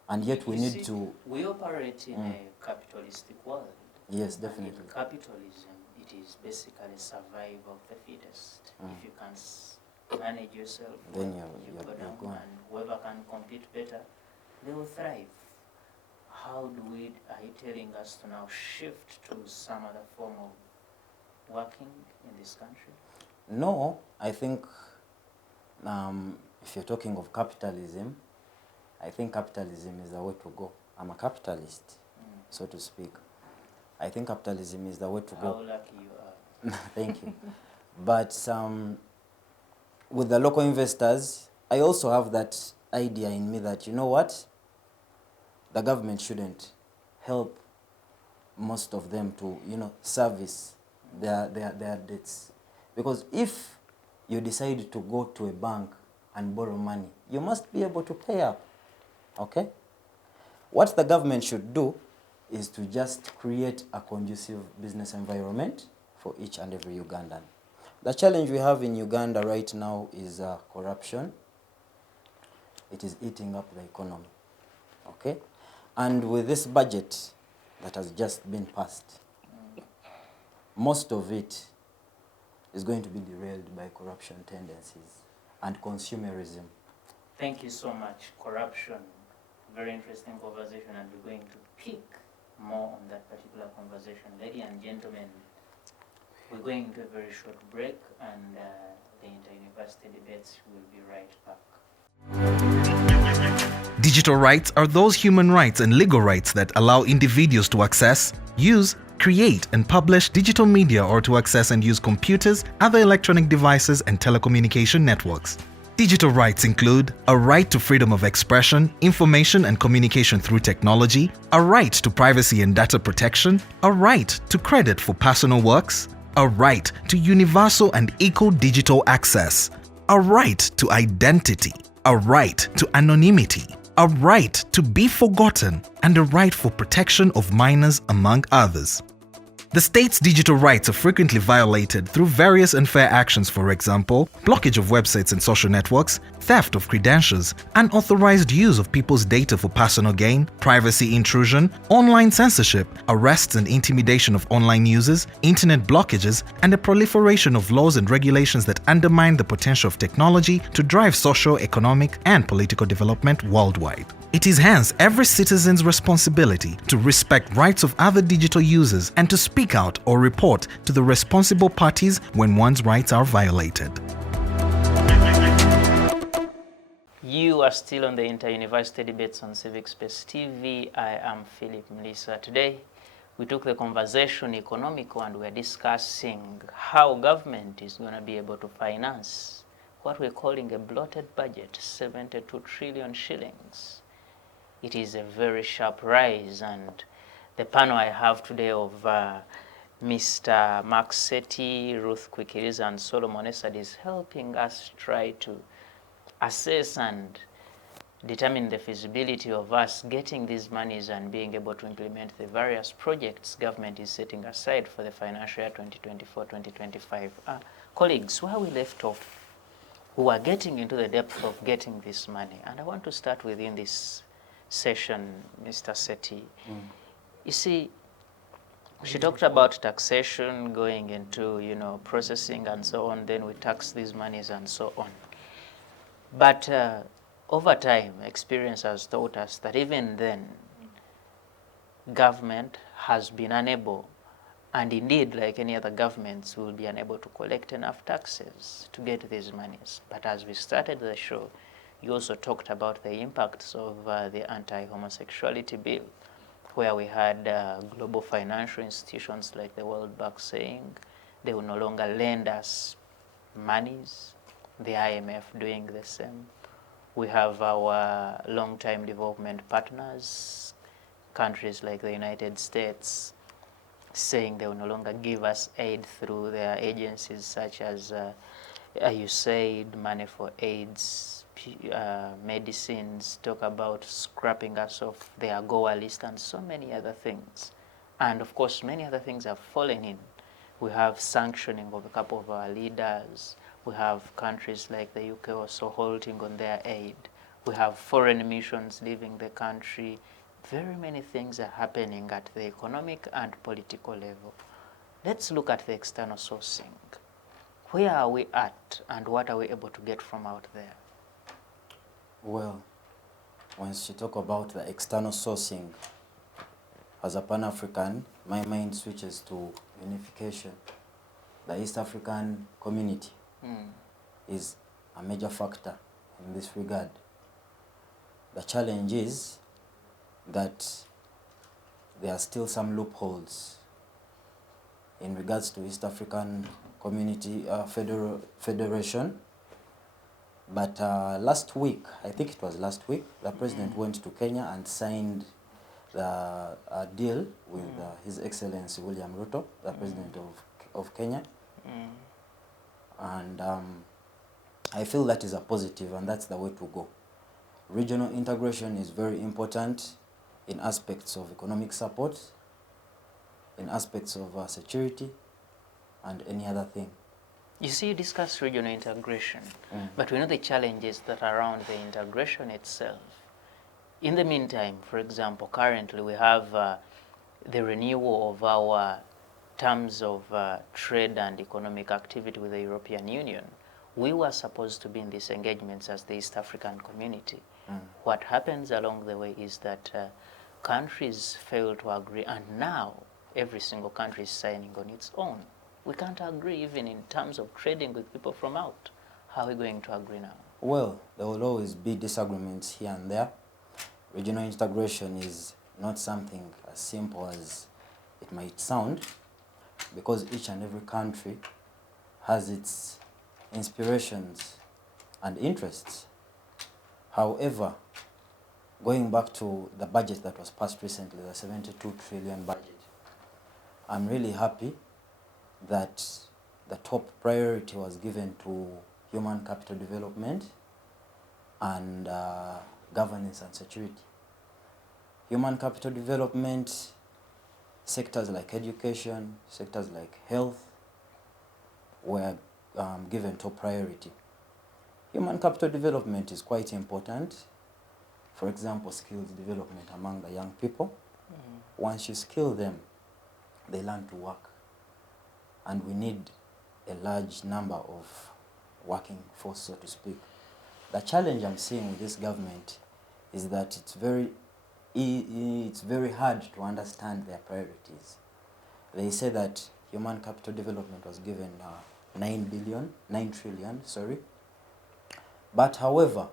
And yet we need to... We operate in a capitalistic world. Yes, definitely. And in capitalism, it is basically survival of the fittest. If you can manage yourself, then you you're go down, gone. and whoever can compete better, they will thrive. How do we, are you telling us to now shift to some other form of working in this country? No, I think if you're talking of capitalism, I think capitalism is the way to go. I'm a capitalist, so to speak. I think capitalism is the way to go. How lucky you are. Thank you. But with the local investors, I also have that idea in me that, you know what, the government shouldn't help most of them to, you know, service their debts. Because if you decide to go to a bank and borrow money, you must be able to pay up. Okay? What the government should do is to just create a conducive business environment for each and every Ugandan. The challenge we have in Uganda right now is corruption. It is eating up the economy. Okay? And with this budget that has just been passed, most of it is going to be derailed by corruption tendencies and consumerism. Thank you so much. Corruption, very interesting conversation, and we're going to pick more on that particular conversation. Ladies and gentlemen, we're going to a very short break, and the inter-university debates will be right back. Digital rights are those human rights and legal rights that allow individuals to access, use, create and publish digital media, or to access and use computers, other electronic devices and telecommunication networks. Digital rights include a right to freedom of expression, information and communication through technology, a right to privacy and data protection, a right to credit for personal works, a right to universal and equal digital access, a right to identity, a right to anonymity, a right to be forgotten, and a right for protection of minors, among others. The state's digital rights are frequently violated through various unfair actions, for example, blockage of websites and social networks, theft of credentials, unauthorized use of people's data for personal gain, privacy intrusion, online censorship, arrests and intimidation of online users, internet blockages, and the proliferation of laws and regulations that undermine the potential of technology to drive social, economic, and political development worldwide. It is hence every citizen's responsibility to respect rights of other digital users and to speak out or report to the responsible parties when one's rights are violated. You are still on the Inter-University Debates on Civic Space TV. I am Phillip Muliisa. Today, we took the conversation economical, and we're discussing how government is going to be able to finance what we're calling a bloated budget, 72 trillion shillings. It is a very sharp rise, and the panel I have today of Mr. Seeti, Ruth Kwikiriza, and Solomon Esadu is helping us try to assess and determine the feasibility of us getting these monies and being able to implement the various projects government is setting aside for the financial year 2024-2025. Colleagues, where we left off, we are getting into the depth of getting this money, and I want to start within this session, Mr. Seeti. You see, she talked about taxation going into, processing and so on, then we tax these monies and so on. But over time, experience has taught us that even then, government has been unable, and indeed, like any other governments, will be unable to collect enough taxes to get these monies. But as we started the show, you also talked about the impacts of the anti-homosexuality bill, where we had global financial institutions like the World Bank saying they will no longer lend us monies, the IMF doing the same. We have our long-time development partners, countries like the United States, saying they will no longer give us aid through their agencies such as USAID, money for AIDS, medicines, talk about scrapping us off their AGOA list, and so many other things. And of course, many other things have fallen in. We have sanctioning of a couple of our leaders. We have countries like the UK also halting on their aid. We have foreign missions leaving the country. Very many things are happening at the economic and political level. Let's look at the external sourcing. Where are we at, and what are we able to get from out there? Well, once you talk about the external sourcing, as a Pan-African, my mind switches to unification. The East African community is a major factor in this regard. The challenge is that there are still some loopholes in regards to East African Community Federation. But last week, I think it was last week, the president went to Kenya and signed the deal with His Excellency William Ruto, the president of Kenya. And I feel that is a positive, and that's the way to go. Regional integration is very important in aspects of economic support, in aspects of security, and any other thing. You see, you discuss regional integration, but we know the challenges that are around the integration itself. In the meantime, for example, currently we have the renewal of our terms of trade and economic activity with the European Union. We were supposed to be in these engagements as the East African community. What happens along the way is that countries fail to agree, and now every single country is signing on its own. We can't agree even in terms of trading with people from out. How are we going to agree now? Well, there will always be disagreements here and there. Regional integration is not something as simple as it might sound, because each and every country has its inspirations and interests. However, going back to the budget that was passed recently, the 72 trillion budget, I'm really happy that the top priority was given to human capital development and governance and security. Human capital development, sectors like education, sectors like health were given top priority. Human capital development is quite important. For example, skills development among the young people. Once you skill them, they learn to work. And we need a large number of working force, so to speak. The challenge I'm seeing with this government is that it's very hard to understand their priorities. They say that human capital development was given 9 trillion, sorry. But however,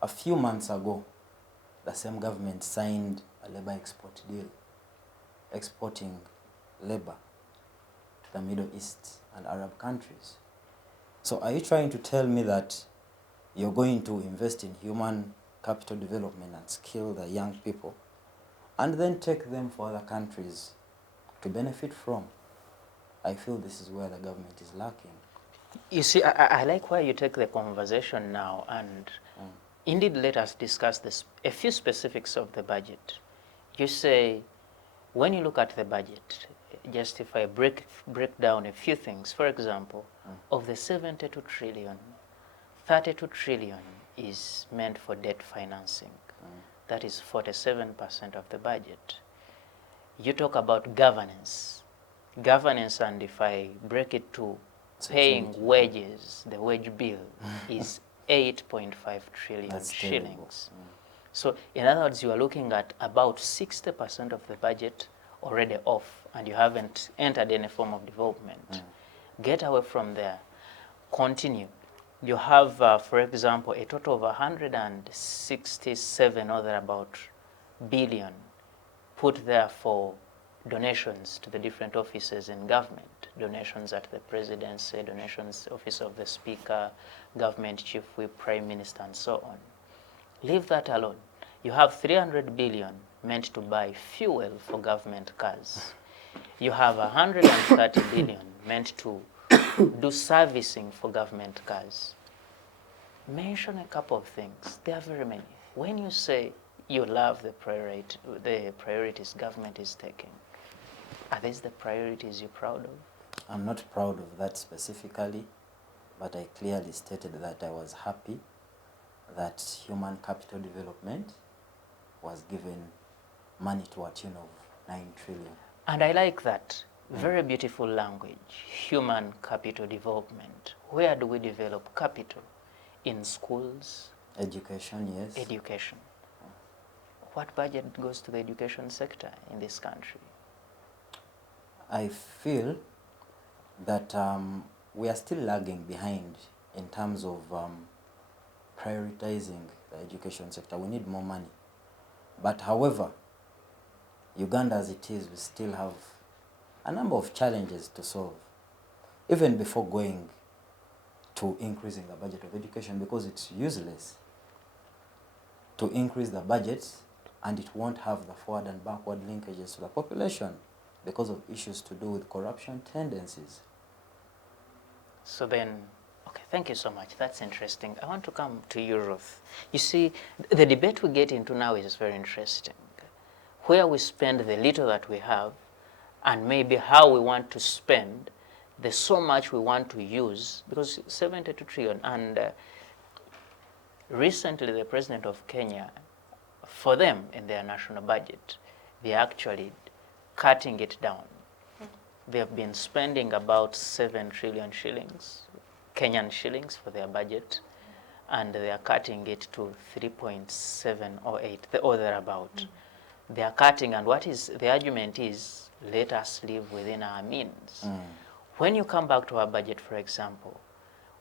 a few months ago, the same government signed a labor export deal, exporting labor to the Middle East and Arab countries. So are you trying to tell me that you're going to invest in human capital development and skill the young people and then take them for other countries to benefit from? I feel this is where the government is lacking. You see, I like where you take the conversation now, and indeed let us discuss a few specifics of the budget. You say, when you look at the budget, just if I break down a few things, for example, of the 72 trillion, 32 trillion is meant for debt financing. That is 47% of the budget. You talk about governance, and if I break it to paying wages, the wage bill is 8.5 trillion That's shillings. So in other words, you are looking at about 60% of the budget already off, and you haven't entered any form of development. Get away from there. Continue. You have, for example, a total of 167 or thereabout billion put there for donations to the different offices in government, donations at the presidency, donations office of the speaker, government chief whip, prime minister, and so on. Leave that alone. You have 300 billion meant to buy fuel for government cars. You have 130 billion meant to do servicing for government cars. Mention a couple of things. There are very many. When you say you love the priorities government is taking, are these the priorities you're proud of? I'm not proud of that specifically, but I clearly stated that I was happy that human capital development was given money to a tune of 9 trillion. And I like that. Very beautiful language. Human capital development. Where do we develop capital? In schools? Education, yes. Education. What budget goes to the education sector in this country? I feel that we are still lagging behind in terms of prioritizing the education sector. We need more money. But however, Uganda as it is, we still have a number of challenges to solve, even before going to increasing the budget of education, because it's useless to increase the budget and it won't have the forward and backward linkages to the population because of issues to do with corruption tendencies. So then, okay, Thank you so much. That's interesting. I want to come to you, Ruth. You see, the debate we get into now is very interesting. Where we spend the little that we have, and maybe how we want to spend the so much we want to use, because 72 trillion. And recently, the president of Kenya, for them in their national budget, they're actually cutting it down. They have been spending about 7 trillion shillings, Kenyan shillings, for their budget, and they are cutting it to 3.708 or thereabout. They are cutting, and what is the argument is, let us live within our means. When you come back to our budget, for example,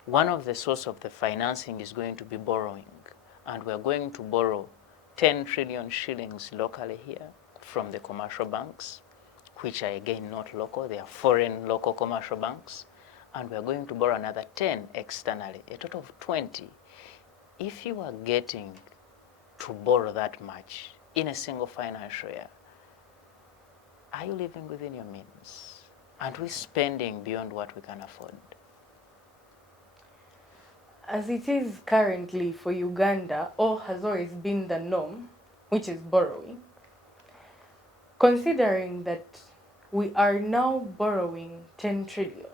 one of the source of the financing is going to be borrowing, and we're going to borrow 10 trillion shillings locally here from the commercial banks, which are again not local, they are foreign local commercial banks, and we're going to borrow another 10 externally, a total of 20. If you are getting to borrow that much in a single financial year, are you living within your means? Aren't we spending beyond what we can afford? As it is currently for Uganda, or has always been the norm, which is borrowing, considering that we are now borrowing 10 trillion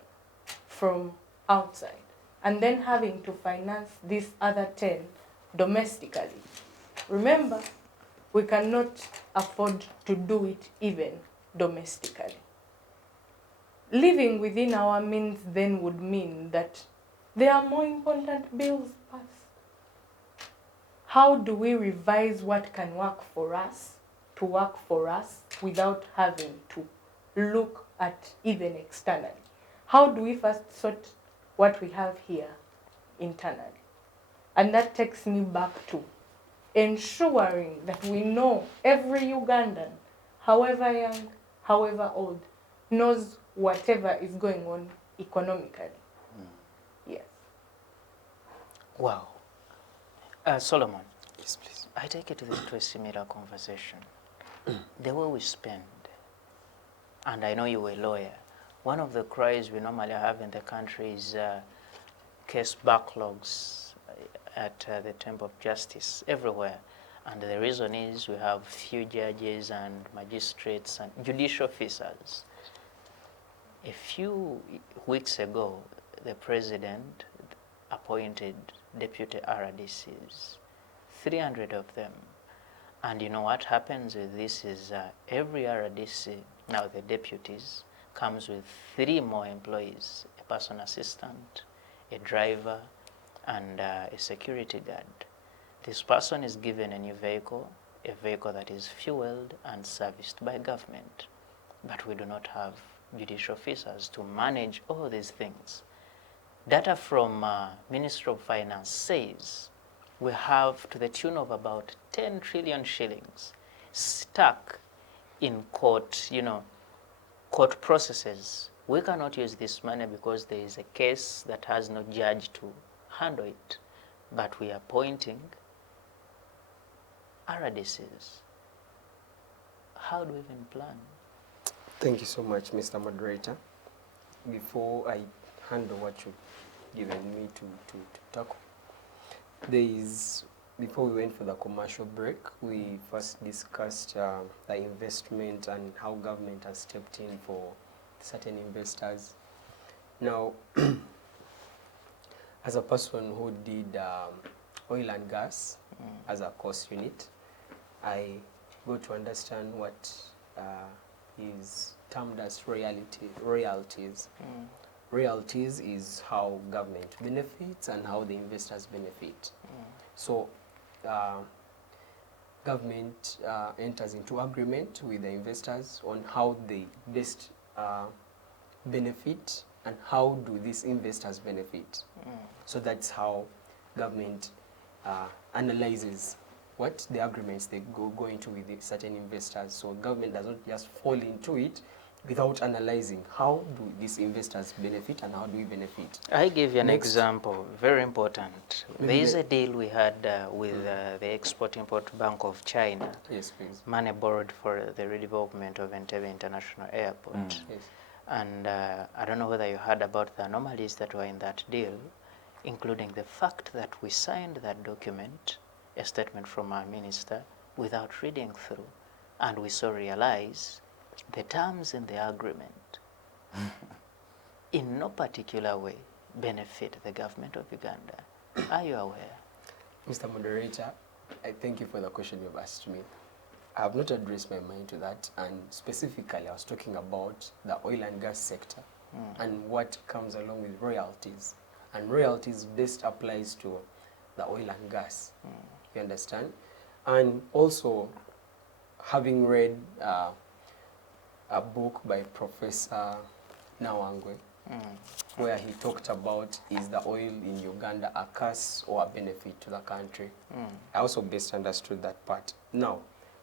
from outside and then having to finance this other 10 domestically. Remember, we cannot afford to do it even domestically. Living within our means then would mean that there are more important bills passed. How do we revise what can work for us to work for us without having to look at even externally? How do we first sort what we have here internally? And that takes me back to ensuring that we know every Ugandan, however young, however old, knows whatever is going on economically. Yes. Wow. Solomon. Yes, please. I take it into a similar conversation. The way we spend, and I know you're a lawyer, one of the cries we normally have in the country is case backlogs at the Temple of Justice everywhere. And the reason is we have few judges and magistrates and judicial officers. A few weeks ago, the president appointed deputy RDCs, 300 of them. And you know what happens with this is every RDC, now the deputies, comes with 3 more employees, a personal assistant, a driver, and a security guard. This person is given a new vehicle, a vehicle that is fueled and serviced by government. But we do not have judicial officers to manage all these things. Data from Ministry of Finance says we have to the tune of about 10 trillion shillings stuck in court, court processes. We cannot use this money because there is a case that has no judge to handle it. But we are appointing RDCs. How do we even plan? Thank you so much, Mr. Moderator. Before I handle what you've given me to tackle, before we went for the commercial break, we first discussed the investment and how government has stepped in for certain investors. Now, as a person who did oil and gas as a course unit, I got to understand what is termed as royalties. Royalties is how government benefits and how the investors benefit. So government enters into agreement with the investors on how they best benefit and how do these investors benefit. So that's how government analyzes what the agreements they go into with the certain investors. So government does not just fall into it without analyzing how do these investors benefit and how do we benefit. I give you an Next. example, very important. There is a deal we had with the Export-Import Bank of China. Yes, please. Money borrowed for the redevelopment of Entebbe International Airport. Yes. And I don't know whether you heard about the anomalies that were in that deal. including the fact that we signed that document, a statement from our minister, without reading through. And we so realize the terms in the agreement in no particular way benefit the government of Uganda. Are you aware? Mr. Moderator, I thank you for the question you've asked me. I have not addressed my mind to that, and specifically I was talking about the oil and gas sector and what comes along with royalties. And royalties best applies to the oil and gas, you understand? And also, having read a book by Professor Namunhole, where he talked about, is the oil in Uganda a curse or a benefit to the country? I also best understood that part. Now,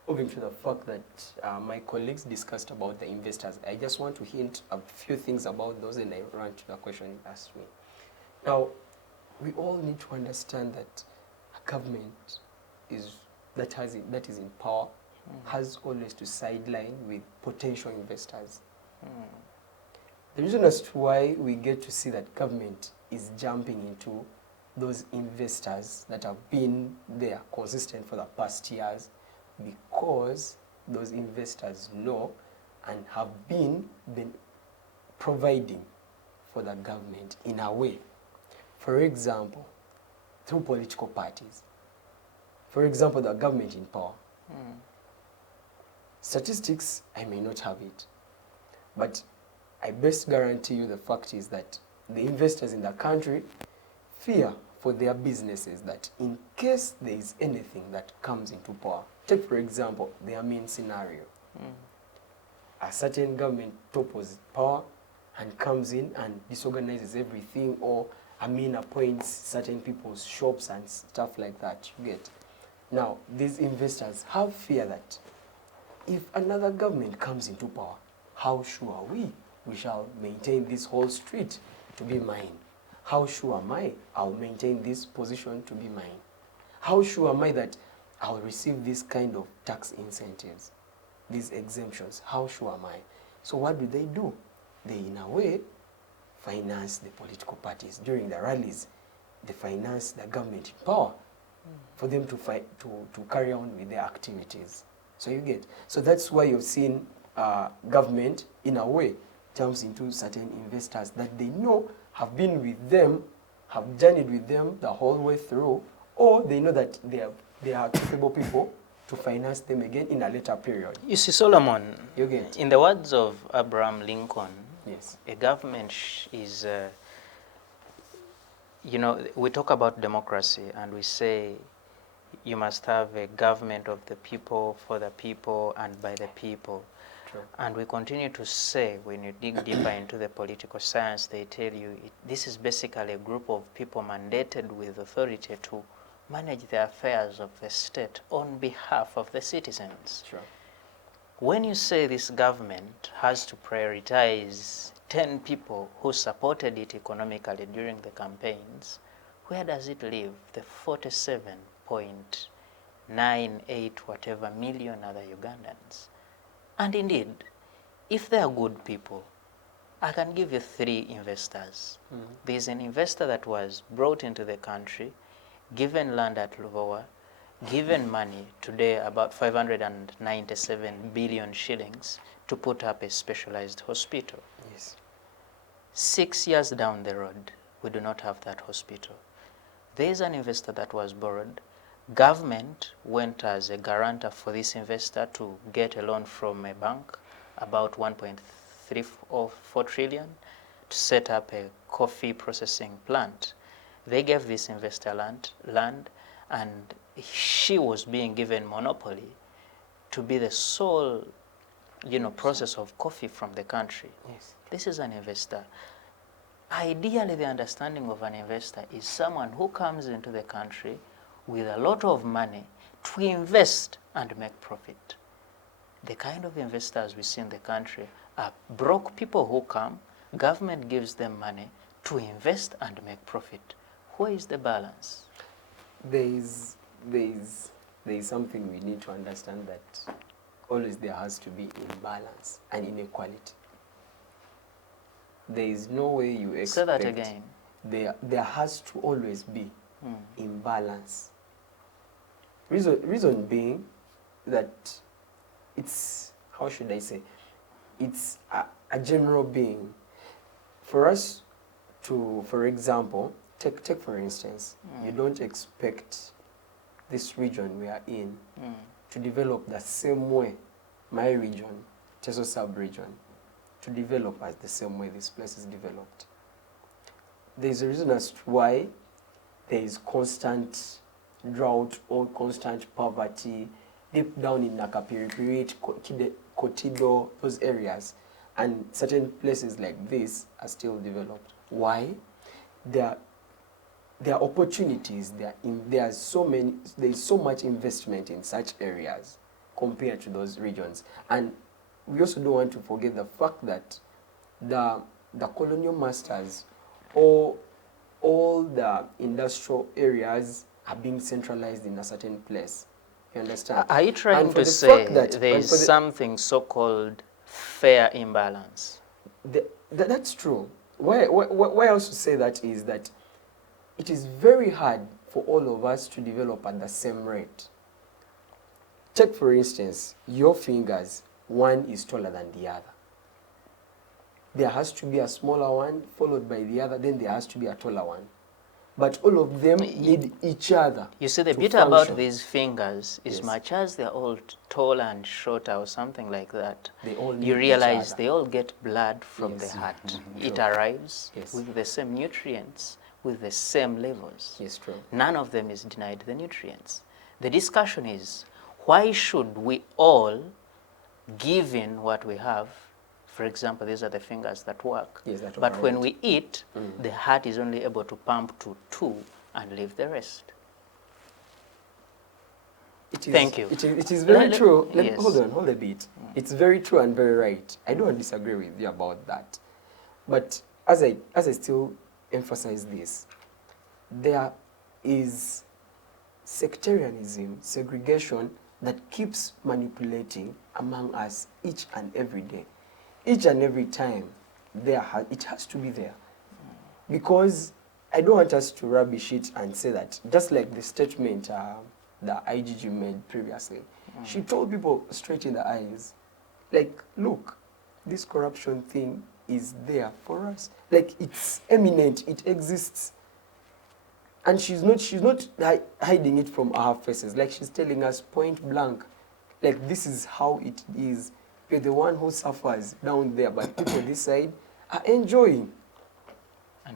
moving to the fact that my colleagues discussed about the investors, I just want to hint a few things about those, and I run to the question you asked me. Now, we all need to understand that a government that is in power has always to sideline with potential investors. The reason as to why we get to see that government is jumping into those investors that have been there consistent for the past years, because those investors know and have been providing for the government in a way. For example, through political parties. For example, the government in power. Statistics, I may not have it, but I best guarantee you the fact is that the investors in the country fear for their businesses, that in case there is anything that comes into power, take for example, their main scenario. A certain government topples power and comes in and disorganizes everything, or appoints certain people's shops and stuff like that, you get. Now, these investors have fear that if another government comes into power, how sure are we shall maintain this whole street to be mine? How sure am I'll maintain this position to be mine? How sure am I that I'll receive this kind of tax incentives, these exemptions? How sure am I? So what do? They, in a way, finance the political parties. During the rallies, they finance the government in power for them to carry on with their activities. So you get. So that's why you've seen government, in a way, jumps into certain investors that they know have been with them, have journeyed with them the whole way through, or they know that they are capable people to finance them again in a later period. You see, Solomon, you get. In the words of Abraham Lincoln, yes, a government is, we talk about democracy and we say you must have a government of the people, for the people, and by the people. True. And we continue to say, when you dig deeper into the political science, they tell you this is basically a group of people mandated with authority to manage the affairs of the state on behalf of the citizens. Sure. When you say this government has to prioritize 10 people who supported it economically during the campaigns, where does it leave the 47.98 whatever million other Ugandans? And indeed, if they are good people, I can give you 3 investors. There's an investor that was brought into the country, given land at Luvowa, given money, today about 597 billion shillings, to put up a specialized hospital. Yes. 6 years down the road, we do not have that hospital. There's an investor that was borrowed. Government went as a guarantor for this investor to get a loan from a bank, about 1.3 or 4 trillion, to set up a coffee processing plant. They gave this investor land, and she was being given monopoly to be the sole, process of coffee from the country. Yes. This is an investor. Ideally, the understanding of an investor is someone who comes into the country with a lot of money to invest and make profit. The kind of investors we see in the country are broke people who come, government gives them money to invest and make profit. Where is the balance? There is something we need to understand, that always there has to be imbalance and inequality. There is no way you expect... Say that again. there has to always be imbalance. Reason being that it's, how should I say, it's a general being. For us to, for example, take for instance, you don't expect this region we are in to develop the same way my region, Teso sub-region, to develop as the same way this place is developed. There's a reason as to why there is constant drought or constant poverty deep down in Nakapiripirit, Kotido, those areas, and certain places like this are still developed. Why? There are opportunities. There is so much investment in such areas compared to those regions. And we also don't want to forget the fact that the colonial masters or all the industrial areas are being centralized in a certain place. You understand? Are you trying to say there is something so-called fair imbalance? That's true. Why I also say that is that it is very hard for all of us to develop at the same rate. Take, for instance, your fingers, one is taller than the other. There has to be a smaller one, followed by the other, then there has to be a taller one. But all of them need each other. You see, the bit about these fingers is much as they're all tall and shorter or something like that, you realize they all get blood from the heart. It arrives with the same nutrients, with the same levels. Yes, true. None of them is denied the nutrients. The discussion is, why should we all, given what we have, for example, these are the fingers that work, but when we eat, the heart is only able to pump to 2 and leave the rest. Thank you. It is very true. Hold a bit. It's very true and very right. I don't disagree with you about that. But as I still emphasize this, there is sectarianism, segregation that keeps manipulating among us each and every day. Each and every time, it has to be there. Because I don't want us to rubbish it and say that, just like the statement the IGG made previously, she told people straight in the eyes, like, look, this corruption thing is there for us. Like, it's eminent, it exists. And she's not hiding it from our faces. Like, she's telling us point blank, like, this is how it is. You're the one who suffers down there, but people this side are enjoying.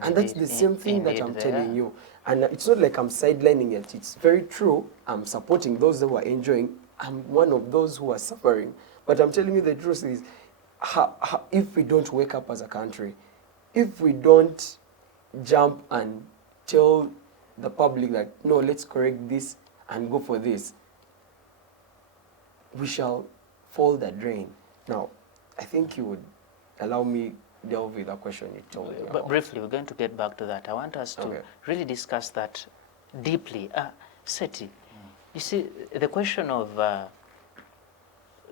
And that's the same thing that I'm telling you. And it's not like I'm sidelining it. It's very true. I'm supporting those who are enjoying. I'm one of those who are suffering. But I'm telling you the truth is, if we don't wake up as a country, if we don't jump and tell the public that, no, let's correct this and go for this, we shall fall the drain. Now, I think you would allow me delve with a question you told me about. But briefly, we're going to get back to that. I want us to really discuss that deeply. Seeti, you see, the question of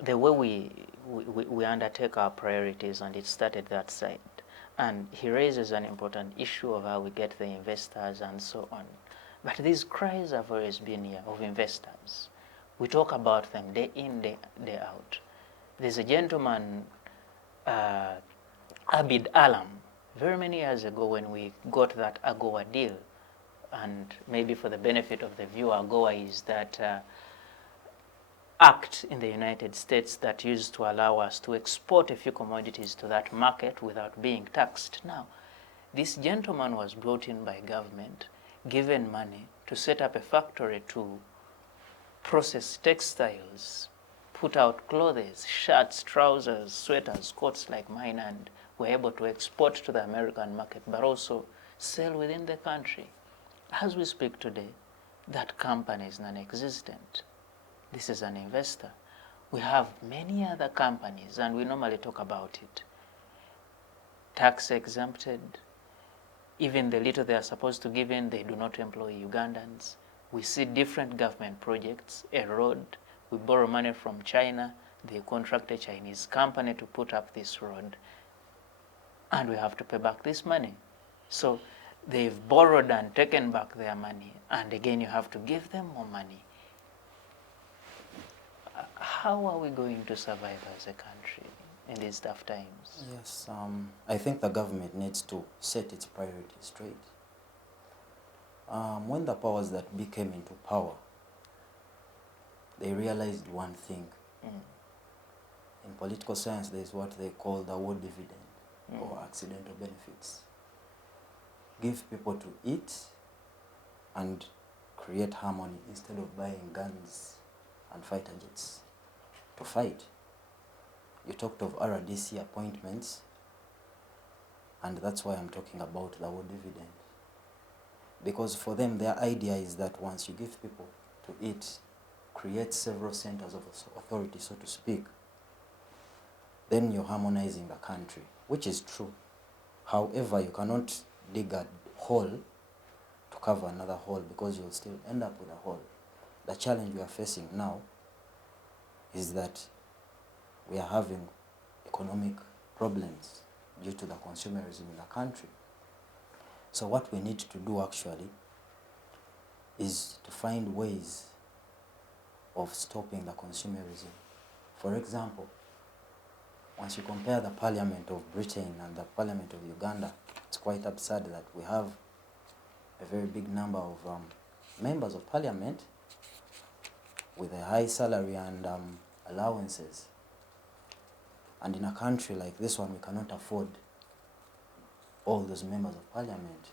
the way we undertake our priorities, and it started that side. And he raises an important issue of how we get the investors and so on. But these cries have always been here of investors. We talk about them day in, day out. There's a gentleman, Abid Alam, very many years ago when we got that AGOA deal, and maybe for the benefit of the viewer, AGOA is that act in the United States that used to allow us to export a few commodities to that market without being taxed. Now, this gentleman was brought in by government, given money to set up a factory to process textiles, put out clothes, shirts, trousers, sweaters, coats like mine, and were able to export to the American market, but also sell within the country. As we speak today, that company is non-existent. This is an investor. We have many other companies, and we normally talk about it. Tax exempted. Even the little they are supposed to give in, they do not employ Ugandans. We see different government projects, a road. We borrow money from China. They contract a Chinese company to put up this road. And we have to pay back this money. So they've borrowed and taken back their money, and again you have to give them more money. How are we going to survive as a country in these tough times? Yes, I think the government needs to set its priorities straight. When the powers that be came into power, they realized one thing. In political science, there is what they call the war dividend or accidental benefits. Give people to eat and create harmony instead of buying guns and fighter jets to fight. You talked of RDC appointments, and that's why I'm talking about the war dividend. Because for them, their idea is that once you give people to eat, create several centers of authority, so to speak, then you're harmonizing the country, which is true. However, you cannot dig a hole to cover another hole because you'll still end up with a hole. The challenge we are facing now is that we are having economic problems due to the consumerism in the country. So what we need to do actually is to find ways of stopping the consumerism. For example, once you compare the Parliament of Britain and the Parliament of Uganda, it's quite absurd that we have a very big number of members of Parliament with a high salary and allowances. And in a country like this one, we cannot afford all those members of Parliament.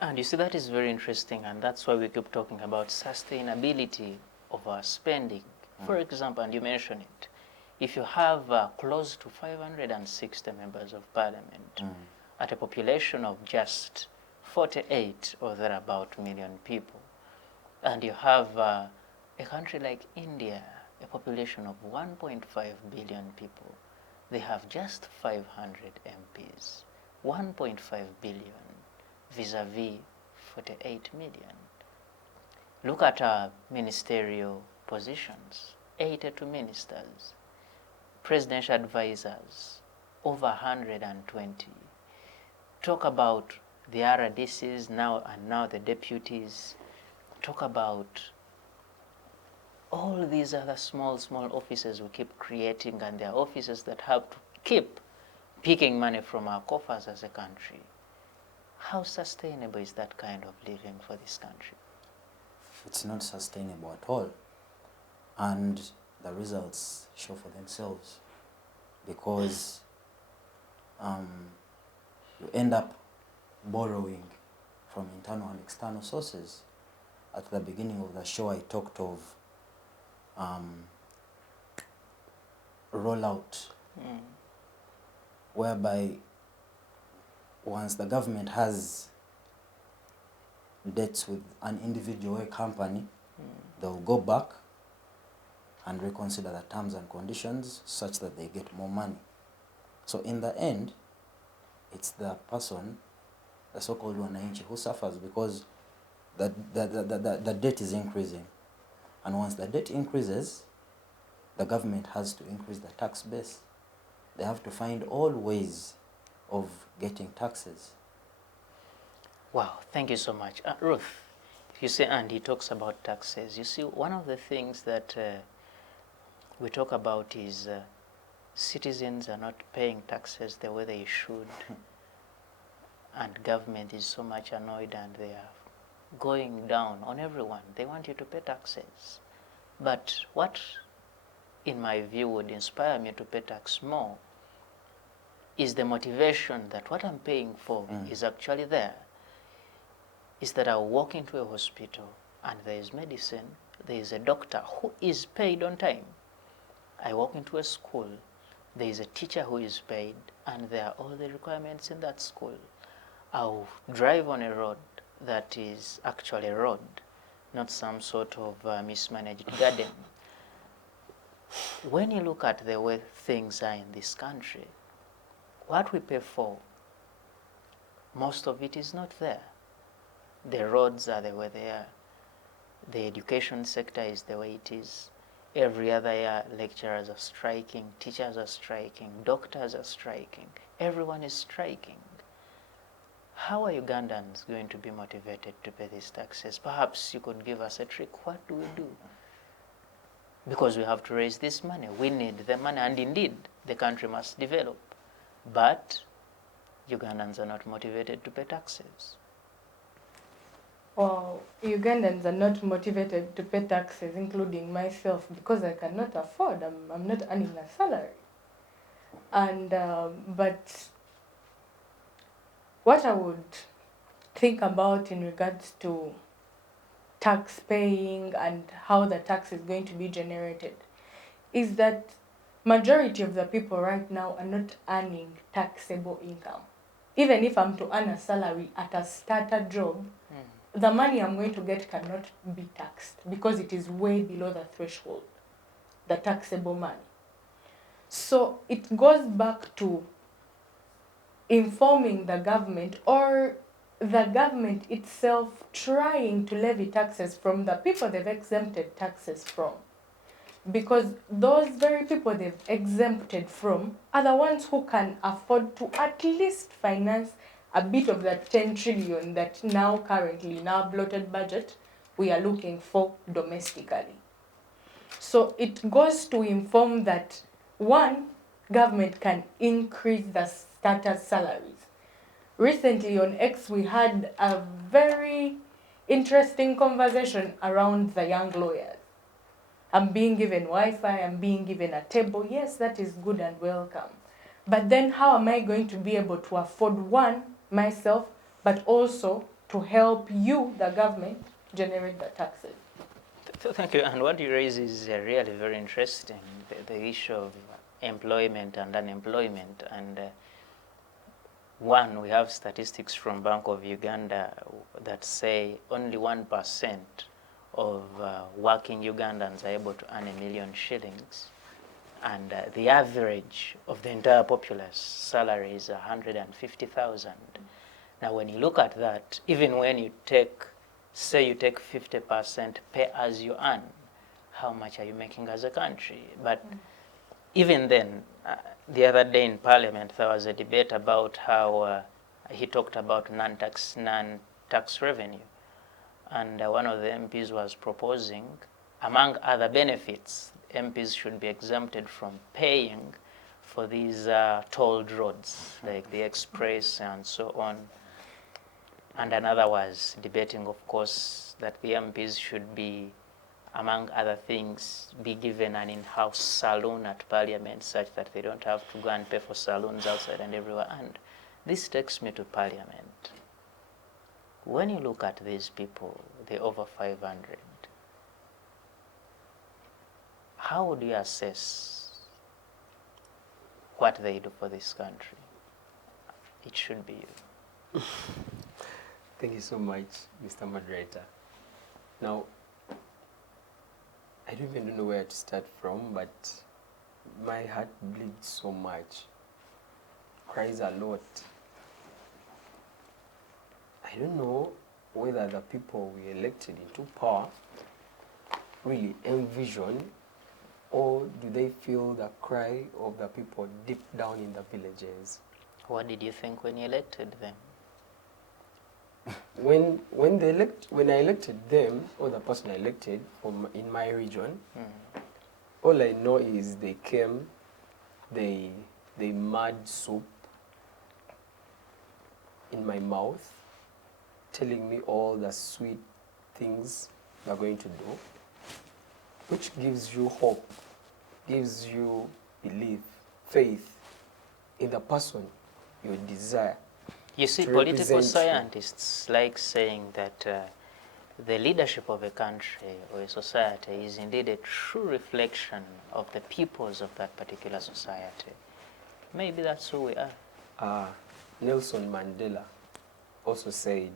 And you see, that is very interesting, and that's why we keep talking about sustainability of our spending. For example, and you mentioned it, if you have close to 560 members of Parliament at a population of just 48 or thereabout million people, and you have a country like India, a population of 1.5 billion people, they have just 500 MPs, 1.5 billion vis-a-vis 48 million. Look at our ministerial positions, 82 ministers, presidential advisors, over 120. Talk about the RDCs now and now the deputies. Talk about all these other small offices we keep creating, and they're offices that have to keep picking money from our coffers as a country. How sustainable is that kind of living for this country? It's not sustainable at all. And the results show for themselves, because you end up borrowing from internal and external sources. At the beginning of the show, I talked of rollout, whereby once the government has debts with an individual or a company, they'll go back and reconsider the terms and conditions such that they get more money. So in the end, it's the person, the so-called wananchi, who suffers, because the debt is increasing. And once the debt increases, the government has to increase the tax base. They have to find all ways of getting taxes. Wow, thank you so much. Ruth, you say, and he talks about taxes. You see, one of the things that we talk about is citizens are not paying taxes the way they should. And government is so much annoyed, and they are going down on everyone. They want you to pay taxes. But what, in my view, would inspire me to pay tax more is the motivation that what I'm paying for is actually there. Is that I walk into a hospital and there is medicine, there is a doctor who is paid on time. I walk into a school, there is a teacher who is paid, and there are all the requirements in that school. I'll drive on a road that is actually a road, not some sort of mismanaged garden. When you look at the way things are in this country, what we pay for, most of it is not there. The roads are the way they are. The education sector is the way it is. Every other year, lecturers are striking, teachers are striking, doctors are striking. Everyone is striking. How are Ugandans going to be motivated to pay these taxes? Perhaps you could give us a trick. What do we do? Because we have to raise this money. We need the money, and indeed, the country must develop. But Ugandans are not motivated to pay taxes. Well, Ugandans are not motivated to pay taxes, including myself, because I cannot afford. I'm not earning a salary. And but what I would think about in regards to tax paying and how the tax is going to be generated is that majority of the people right now are not earning taxable income. Even if I'm to earn a salary at a starter job, the money I'm going to get cannot be taxed because it is way below the threshold, the taxable money. So it goes back to informing the government, or the government itself trying to levy taxes from the people they've exempted taxes from. Because those very people they've exempted from are the ones who can afford to at least finance a bit of that 10 trillion that now currently in our bloated budget we are looking for domestically. So it goes to inform that, one, government can increase the starters' salaries. Recently on X we had a very interesting conversation around the young lawyers. I'm being given Wi-Fi, I'm being given a table. Yes, that is good and welcome. But then how am I going to be able to afford, one, myself, but also to help you, the government, generate the taxes? Thank you. And what you raise is really very interesting, the issue of employment and unemployment. And one, we have statistics from Bank of Uganda that say only 1% of working Ugandans are able to earn $1 million shillings. And the average of the entire populace salary is 150,000. Now, when you look at that, even when you take, say you take 50% pay as you earn, how much are you making as a country? But even then, the other day in Parliament, there was a debate about how he talked about non-tax revenue. And one of the MPs was proposing, among other benefits, MPs should be exempted from paying for these tolled roads, like the express and so on. And another was debating, of course, that the MPs should be, among other things, be given an in-house saloon at Parliament such that they don't have to go and pay for saloons outside and everywhere. And this takes me to Parliament. When you look at these people, the over 500, how would you assess what they do for this country? It should be you. Thank you so much, Mr. Moderator. Now, I don't even know where to start from, but my heart bleeds so much, cries a lot. I don't know whether the people we elected into power really envision, or do they feel the cry of the people deep down in the villages? What did you think when you elected them? When I elected them, or the person I elected in my region, all I know is they came, they mud soup in my mouth, telling me all the sweet things they're going to do, which gives you hope, gives you belief, faith in the person you desire. You see, political scientists like saying that the leadership of a country or a society is indeed a true reflection of the peoples of that particular society. Maybe that's who we are. Nelson Mandela also said,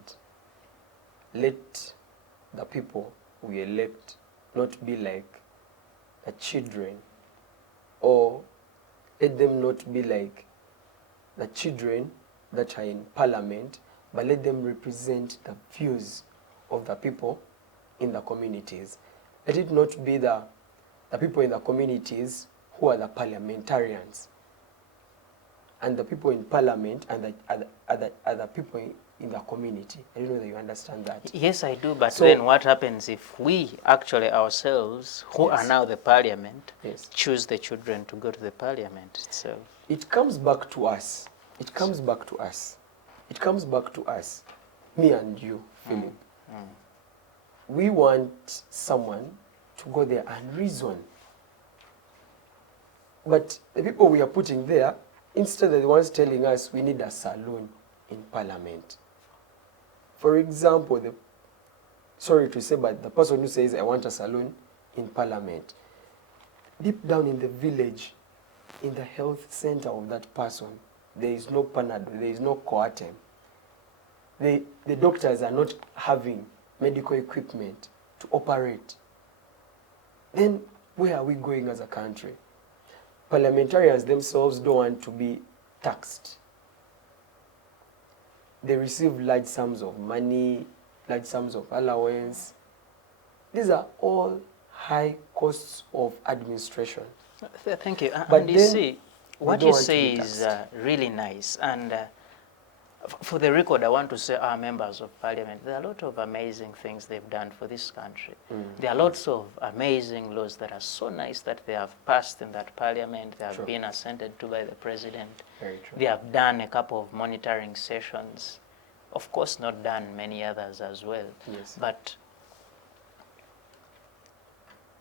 let the people we elect not be like the children, or let them not be like the children that are in parliament, but let them represent the views of the people in the communities. Let it not be the people in the communities who are the parliamentarians, and the people in parliament and the people in the community. I don't know whether you understand that. Yes, I do, but So- then what happens if we actually ourselves, who are Yes. now the parliament, Yes. choose the children to go to the parliament itself? It comes back to us. It comes back to us. It comes back to us. Me and you, Philip. We want someone to go there and reason. But the people we are putting there, instead of the ones telling us we need a saloon in parliament. For example, sorry to say, but the person who says, I want a saloon in parliament, deep down in the village, in the health center of that person, there is no Panadol, there is no Coartem. The doctors are not having medical equipment to operate. Then where are we going as a country? Parliamentarians themselves don't want to be taxed. They receive large sums of money, large sums of allowance. These are all high costs of administration. Thank you. But And you then see, what don't you want to say be is taxed. really nice. And for the record, I want to say our members of parliament, there are a lot of amazing things they've done for this country. There are lots of amazing laws that are so nice that they have passed in that parliament. They have Sure. been assented to by the president. Very true. They have done a couple of monitoring sessions. Of course, not done many others as well. Yes. But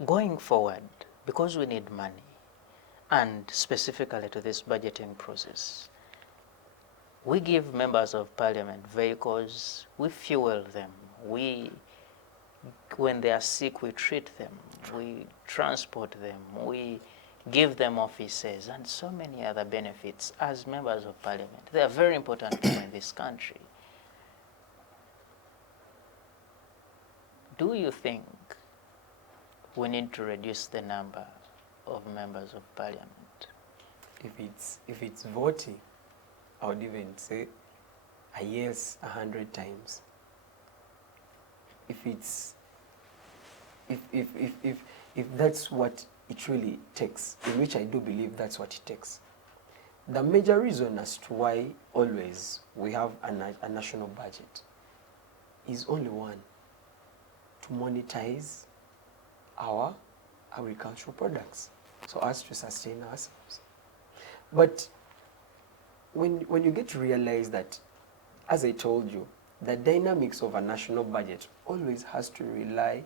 going forward, because we need money, and specifically to this budgeting process, we give members of parliament vehicles, we fuel them, when they are sick, we treat them, we transport them, we give them offices, and so many other benefits as members of parliament. They are very important people in this country. Do you think we need to reduce the number of members of parliament? If it's voting, I would even say a yes 100 times. If that's what it really takes, in which I do believe that's what it takes. The major reason as to why always we have a national budget is only one: to monetize our agricultural products, so as to sustain ourselves. But when you get to realize that, as I told you, the dynamics of a national budget always has to rely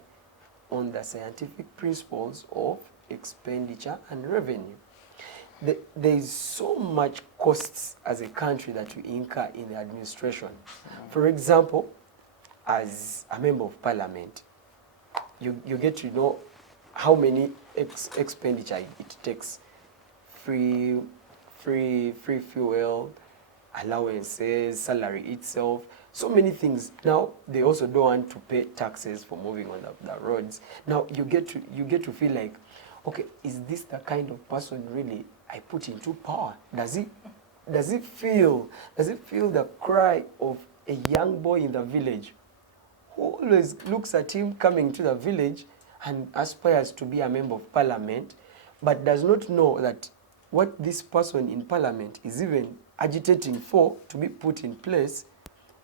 on the scientific principles of expenditure and revenue. There is so much costs as a country that we incur in the administration. For example, as a member of parliament, you get to know how many expenditure it takes. Free fuel, allowances, salary itself, so many things. Now they also don't want to pay taxes for moving on the roads. Now you get to feel like, okay, is this the kind of person really I put into power? Does it feel the cry of a young boy in the village who always looks at him coming to the village and aspires to be a member of parliament, but does not know that what this person in parliament is even agitating for to be put in place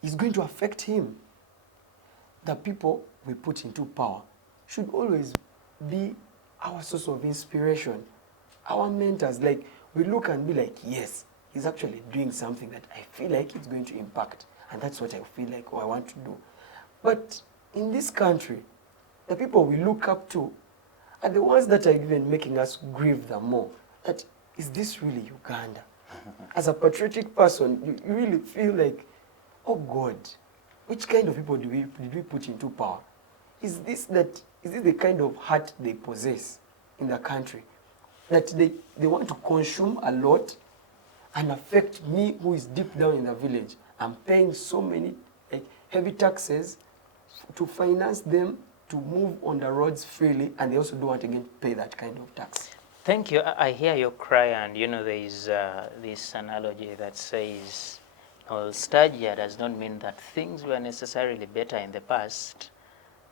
is going to affect him? The people we put into power should always be our source of inspiration, our mentors. Like, we look and be like, yes, he's actually doing something that I feel like it's going to impact, and that's what I feel like, or I want to do. But in this country, the people we look up to are the ones that are even making us grieve the more. That, is this really Uganda? As a patriotic person, you really feel like, oh God, which kind of people did we put into power? Is this the kind of heart they possess in the country? That they want to consume a lot and affect me, who is deep down in the village. I'm paying so many heavy taxes to finance them to move on the roads freely, and they also don't want again to pay that kind of tax. Thank you. I hear your cry, and there is this analogy that says, nostalgia does not mean that things were necessarily better in the past,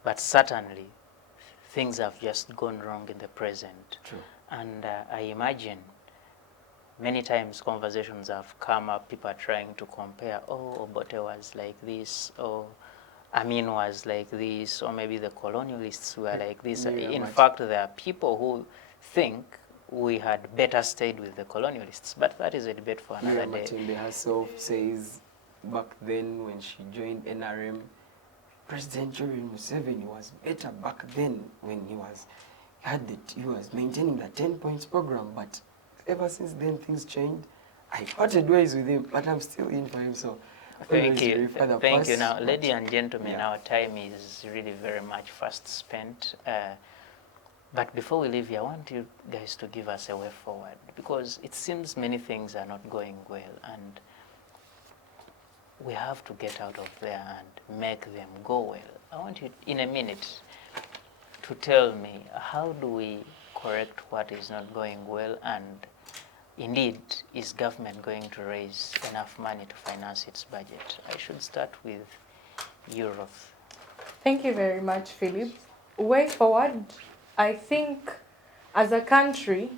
but certainly things have just gone wrong in the present. True. And I imagine many times conversations have come up, people are trying to compare, oh, Obote was like this, or Amin was like this, or maybe the colonialists were like this. In fact, there are people who think we had better stayed with the colonialists, but that is a debate for another day. Matimbe herself says back then when she joined NRM, President Joel Museveni was better back then when he was maintaining the 10 points program, but ever since then things changed. I parted ways with him, but I'm still in for him, so thank you. Thank you. Now, ladies and gentlemen, yeah. our time is really very much fast spent. But before we leave here, I want you guys to give us a way forward, because it seems many things are not going well, and we have to get out of there and make them go well. I want you, in a minute, to tell me, how do we correct what is not going well, and indeed, is government going to raise enough money to finance its budget? I should start with you, Ruth. Thank you very much, Philip. Way forward, I think as a country,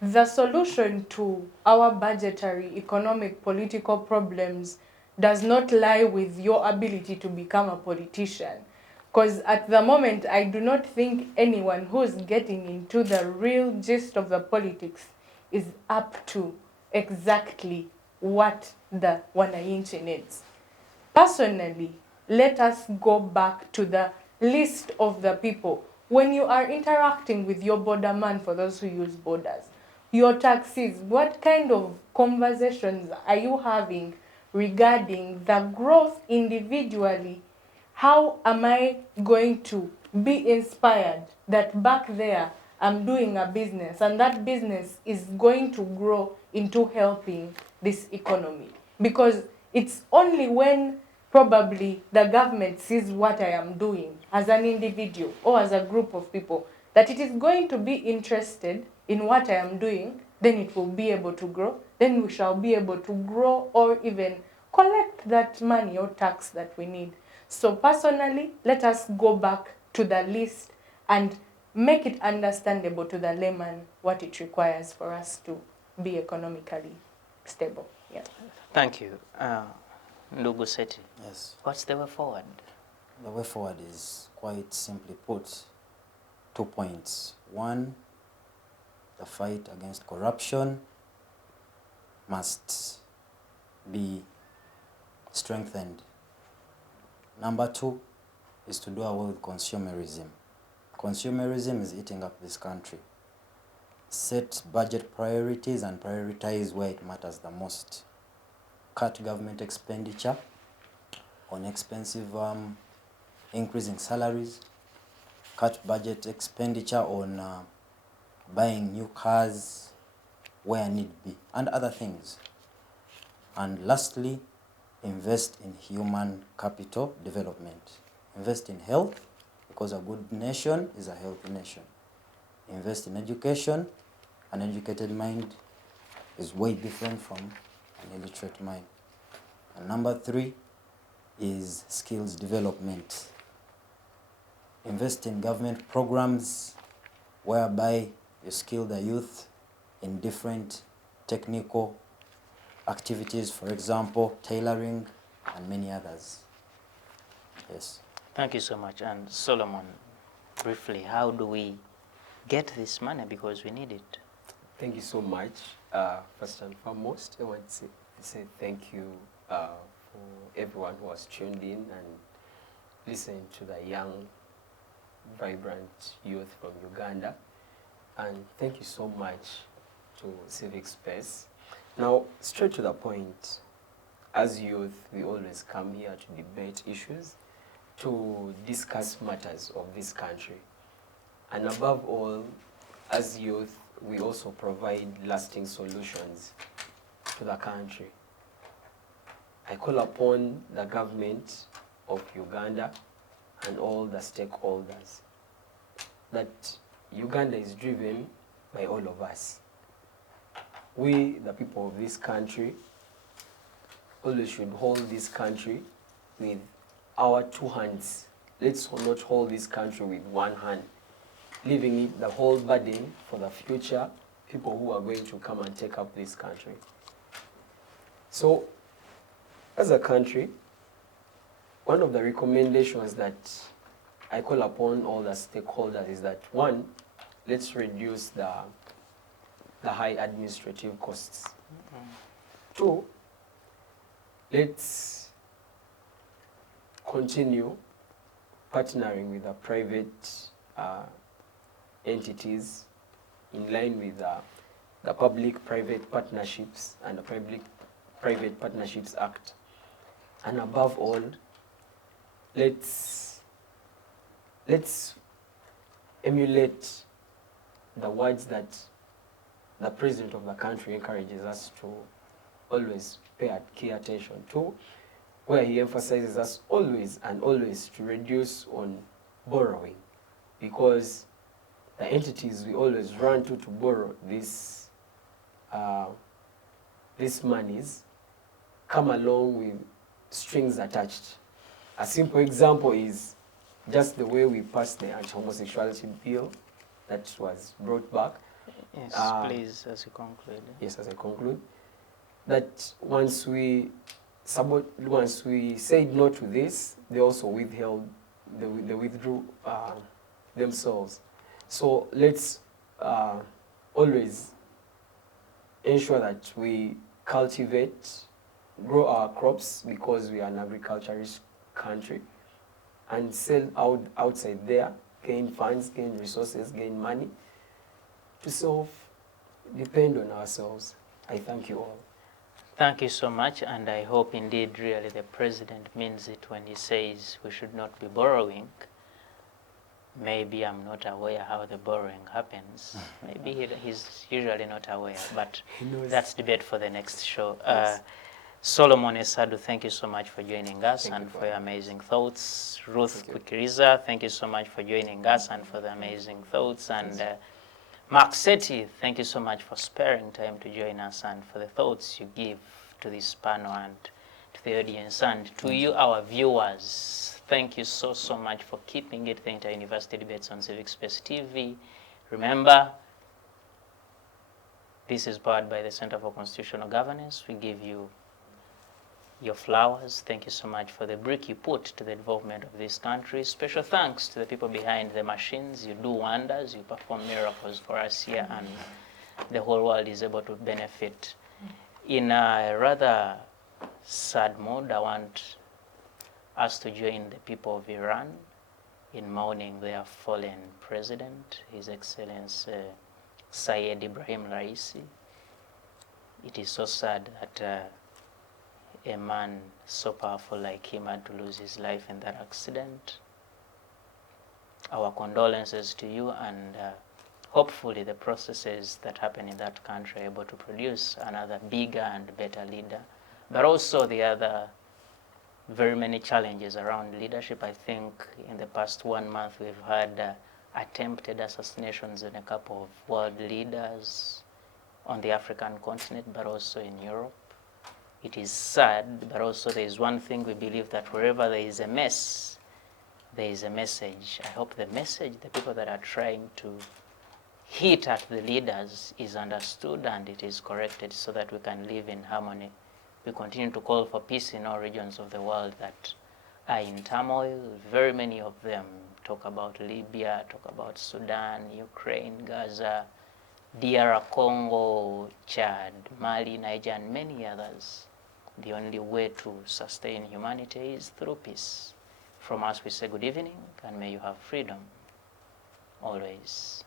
the solution to our budgetary, economic, political problems does not lie with your ability to become a politician. Because at the moment, I do not think anyone who is getting into the real gist of the politics is up to exactly what the wananchi needs. Personally, let us go back to the list of the people. When you are interacting with your borderman, for those who use borders, your taxis, what kind of conversations are you having regarding the growth individually? How am I going to be inspired that back there I'm doing a business and that business is going to grow into helping this economy? Because it's only when probably the government sees what I am doing as an individual or as a group of people that it is going to be interested in what I am doing, then it will be able to grow. Then we shall be able to grow or even collect that money or tax that we need. So personally, let us go back to the list and make it understandable to the layman what it requires for us to be economically stable. Yeah. Thank you. Ndugu Seeti. Yes. What's the way forward? The way forward is quite simply put, 2 points. One, the fight against corruption must be strengthened. Number 2 is to do away with consumerism. Consumerism is eating up this country. Set budget priorities and prioritize where it matters the most. Cut government expenditure on expensive increasing salaries. Cut budget expenditure on buying new cars where need be, and other things. And lastly, invest in human capital development. Invest in health, because a good nation is a healthy nation. Invest in education. An educated mind is way different from an illiterate mind. And number 3 is skills development. Invest in government programs whereby you skill the youth in different technical activities, for example, tailoring and many others. Yes. Thank you so much. And Solomon, briefly, how do we get this money, because we need it? Thank you so much. First and foremost, I want to say thank you for everyone who has tuned in and listened to the young, vibrant youth from Uganda. And thank you so much to Civic Space. Now, straight to the point, as youth, we always come here to debate issues, to discuss matters of this country. And above all, as youth, we also provide lasting solutions to the country. I call upon the government of Uganda and all the stakeholders that Uganda is driven by all of us. We, the people of this country, always should hold this country with our 2 hands. Let's not hold this country with 1 hand, leaving it the whole burden for the future people who are going to come and take up this country. So, as a country, one of the recommendations that I call upon all the stakeholders is that, one, let's reduce the high administrative costs. Two, let's continue partnering with the private entities in line with the Public-Private Partnerships and the Private Partnerships Act. And above all, let's emulate the words that the president of the country encourages us to always pay key attention to, where he emphasizes us always and always to reduce on borrowing, because the entities we always run to borrow these monies come along with strings attached. A simple example is just the way we passed the anti-homosexuality bill that was brought back. Yes, please, as you conclude. Yes, as I conclude, that once we said no to this, they also they withdrew themselves. So let's always ensure that we grow our crops, because we are an agriculturist country, and sell outside there, gain funds, gain resources, gain money to self-depend on ourselves. I thank you all. Thank you so much, and I hope indeed really the president means it when he says we should not be borrowing. Maybe I'm not aware how the borrowing happens. Maybe he's usually not aware, but that's debate for the next show. Yes. Solomon, Esadu, thank you so much for joining us Thank and you for your amazing thoughts. Ruth Kwikiriza, thank you so much for joining us and for the amazing thoughts. And Seeti, thank you so much for sparing time to join us and for the thoughts you give to this panel and to the audience. And to you, our viewers, thank you so much for keeping it, the Inter-University Debates on Civic Space TV. Remember, this is powered by the Center for Constitutional Governance. We give you your flowers. Thank you so much for the brick you put to the development of this country. Special thanks to the people behind the machines. You do wonders. You perform miracles for us here, and the whole world is able to benefit. In a rather sad mood, I want us to join the people of Iran in mourning their fallen president, His Excellency Syed Ibrahim Raisi. It is so sad that a man so powerful like him had to lose his life in that accident. Our condolences to you, and hopefully the processes that happen in that country are able to produce another bigger and better leader. But also the other very many challenges around leadership. I think in the past 1 month we've had attempted assassinations in a couple of world leaders on the African continent, but also in Europe. It is sad, but also there is one thing we believe, that wherever there is a mess, there is a message. I hope the message, the people that are trying to hit at the leaders, is understood and it is corrected, so that we can live in harmony. We continue to call for peace in all regions of the world that are in turmoil. Very many of them talk about Libya, talk about Sudan, Ukraine, Gaza, DR Congo, Chad, Mali, Niger, and many others. The only way to sustain humanity is through peace. From us we say good evening, and may you have freedom always.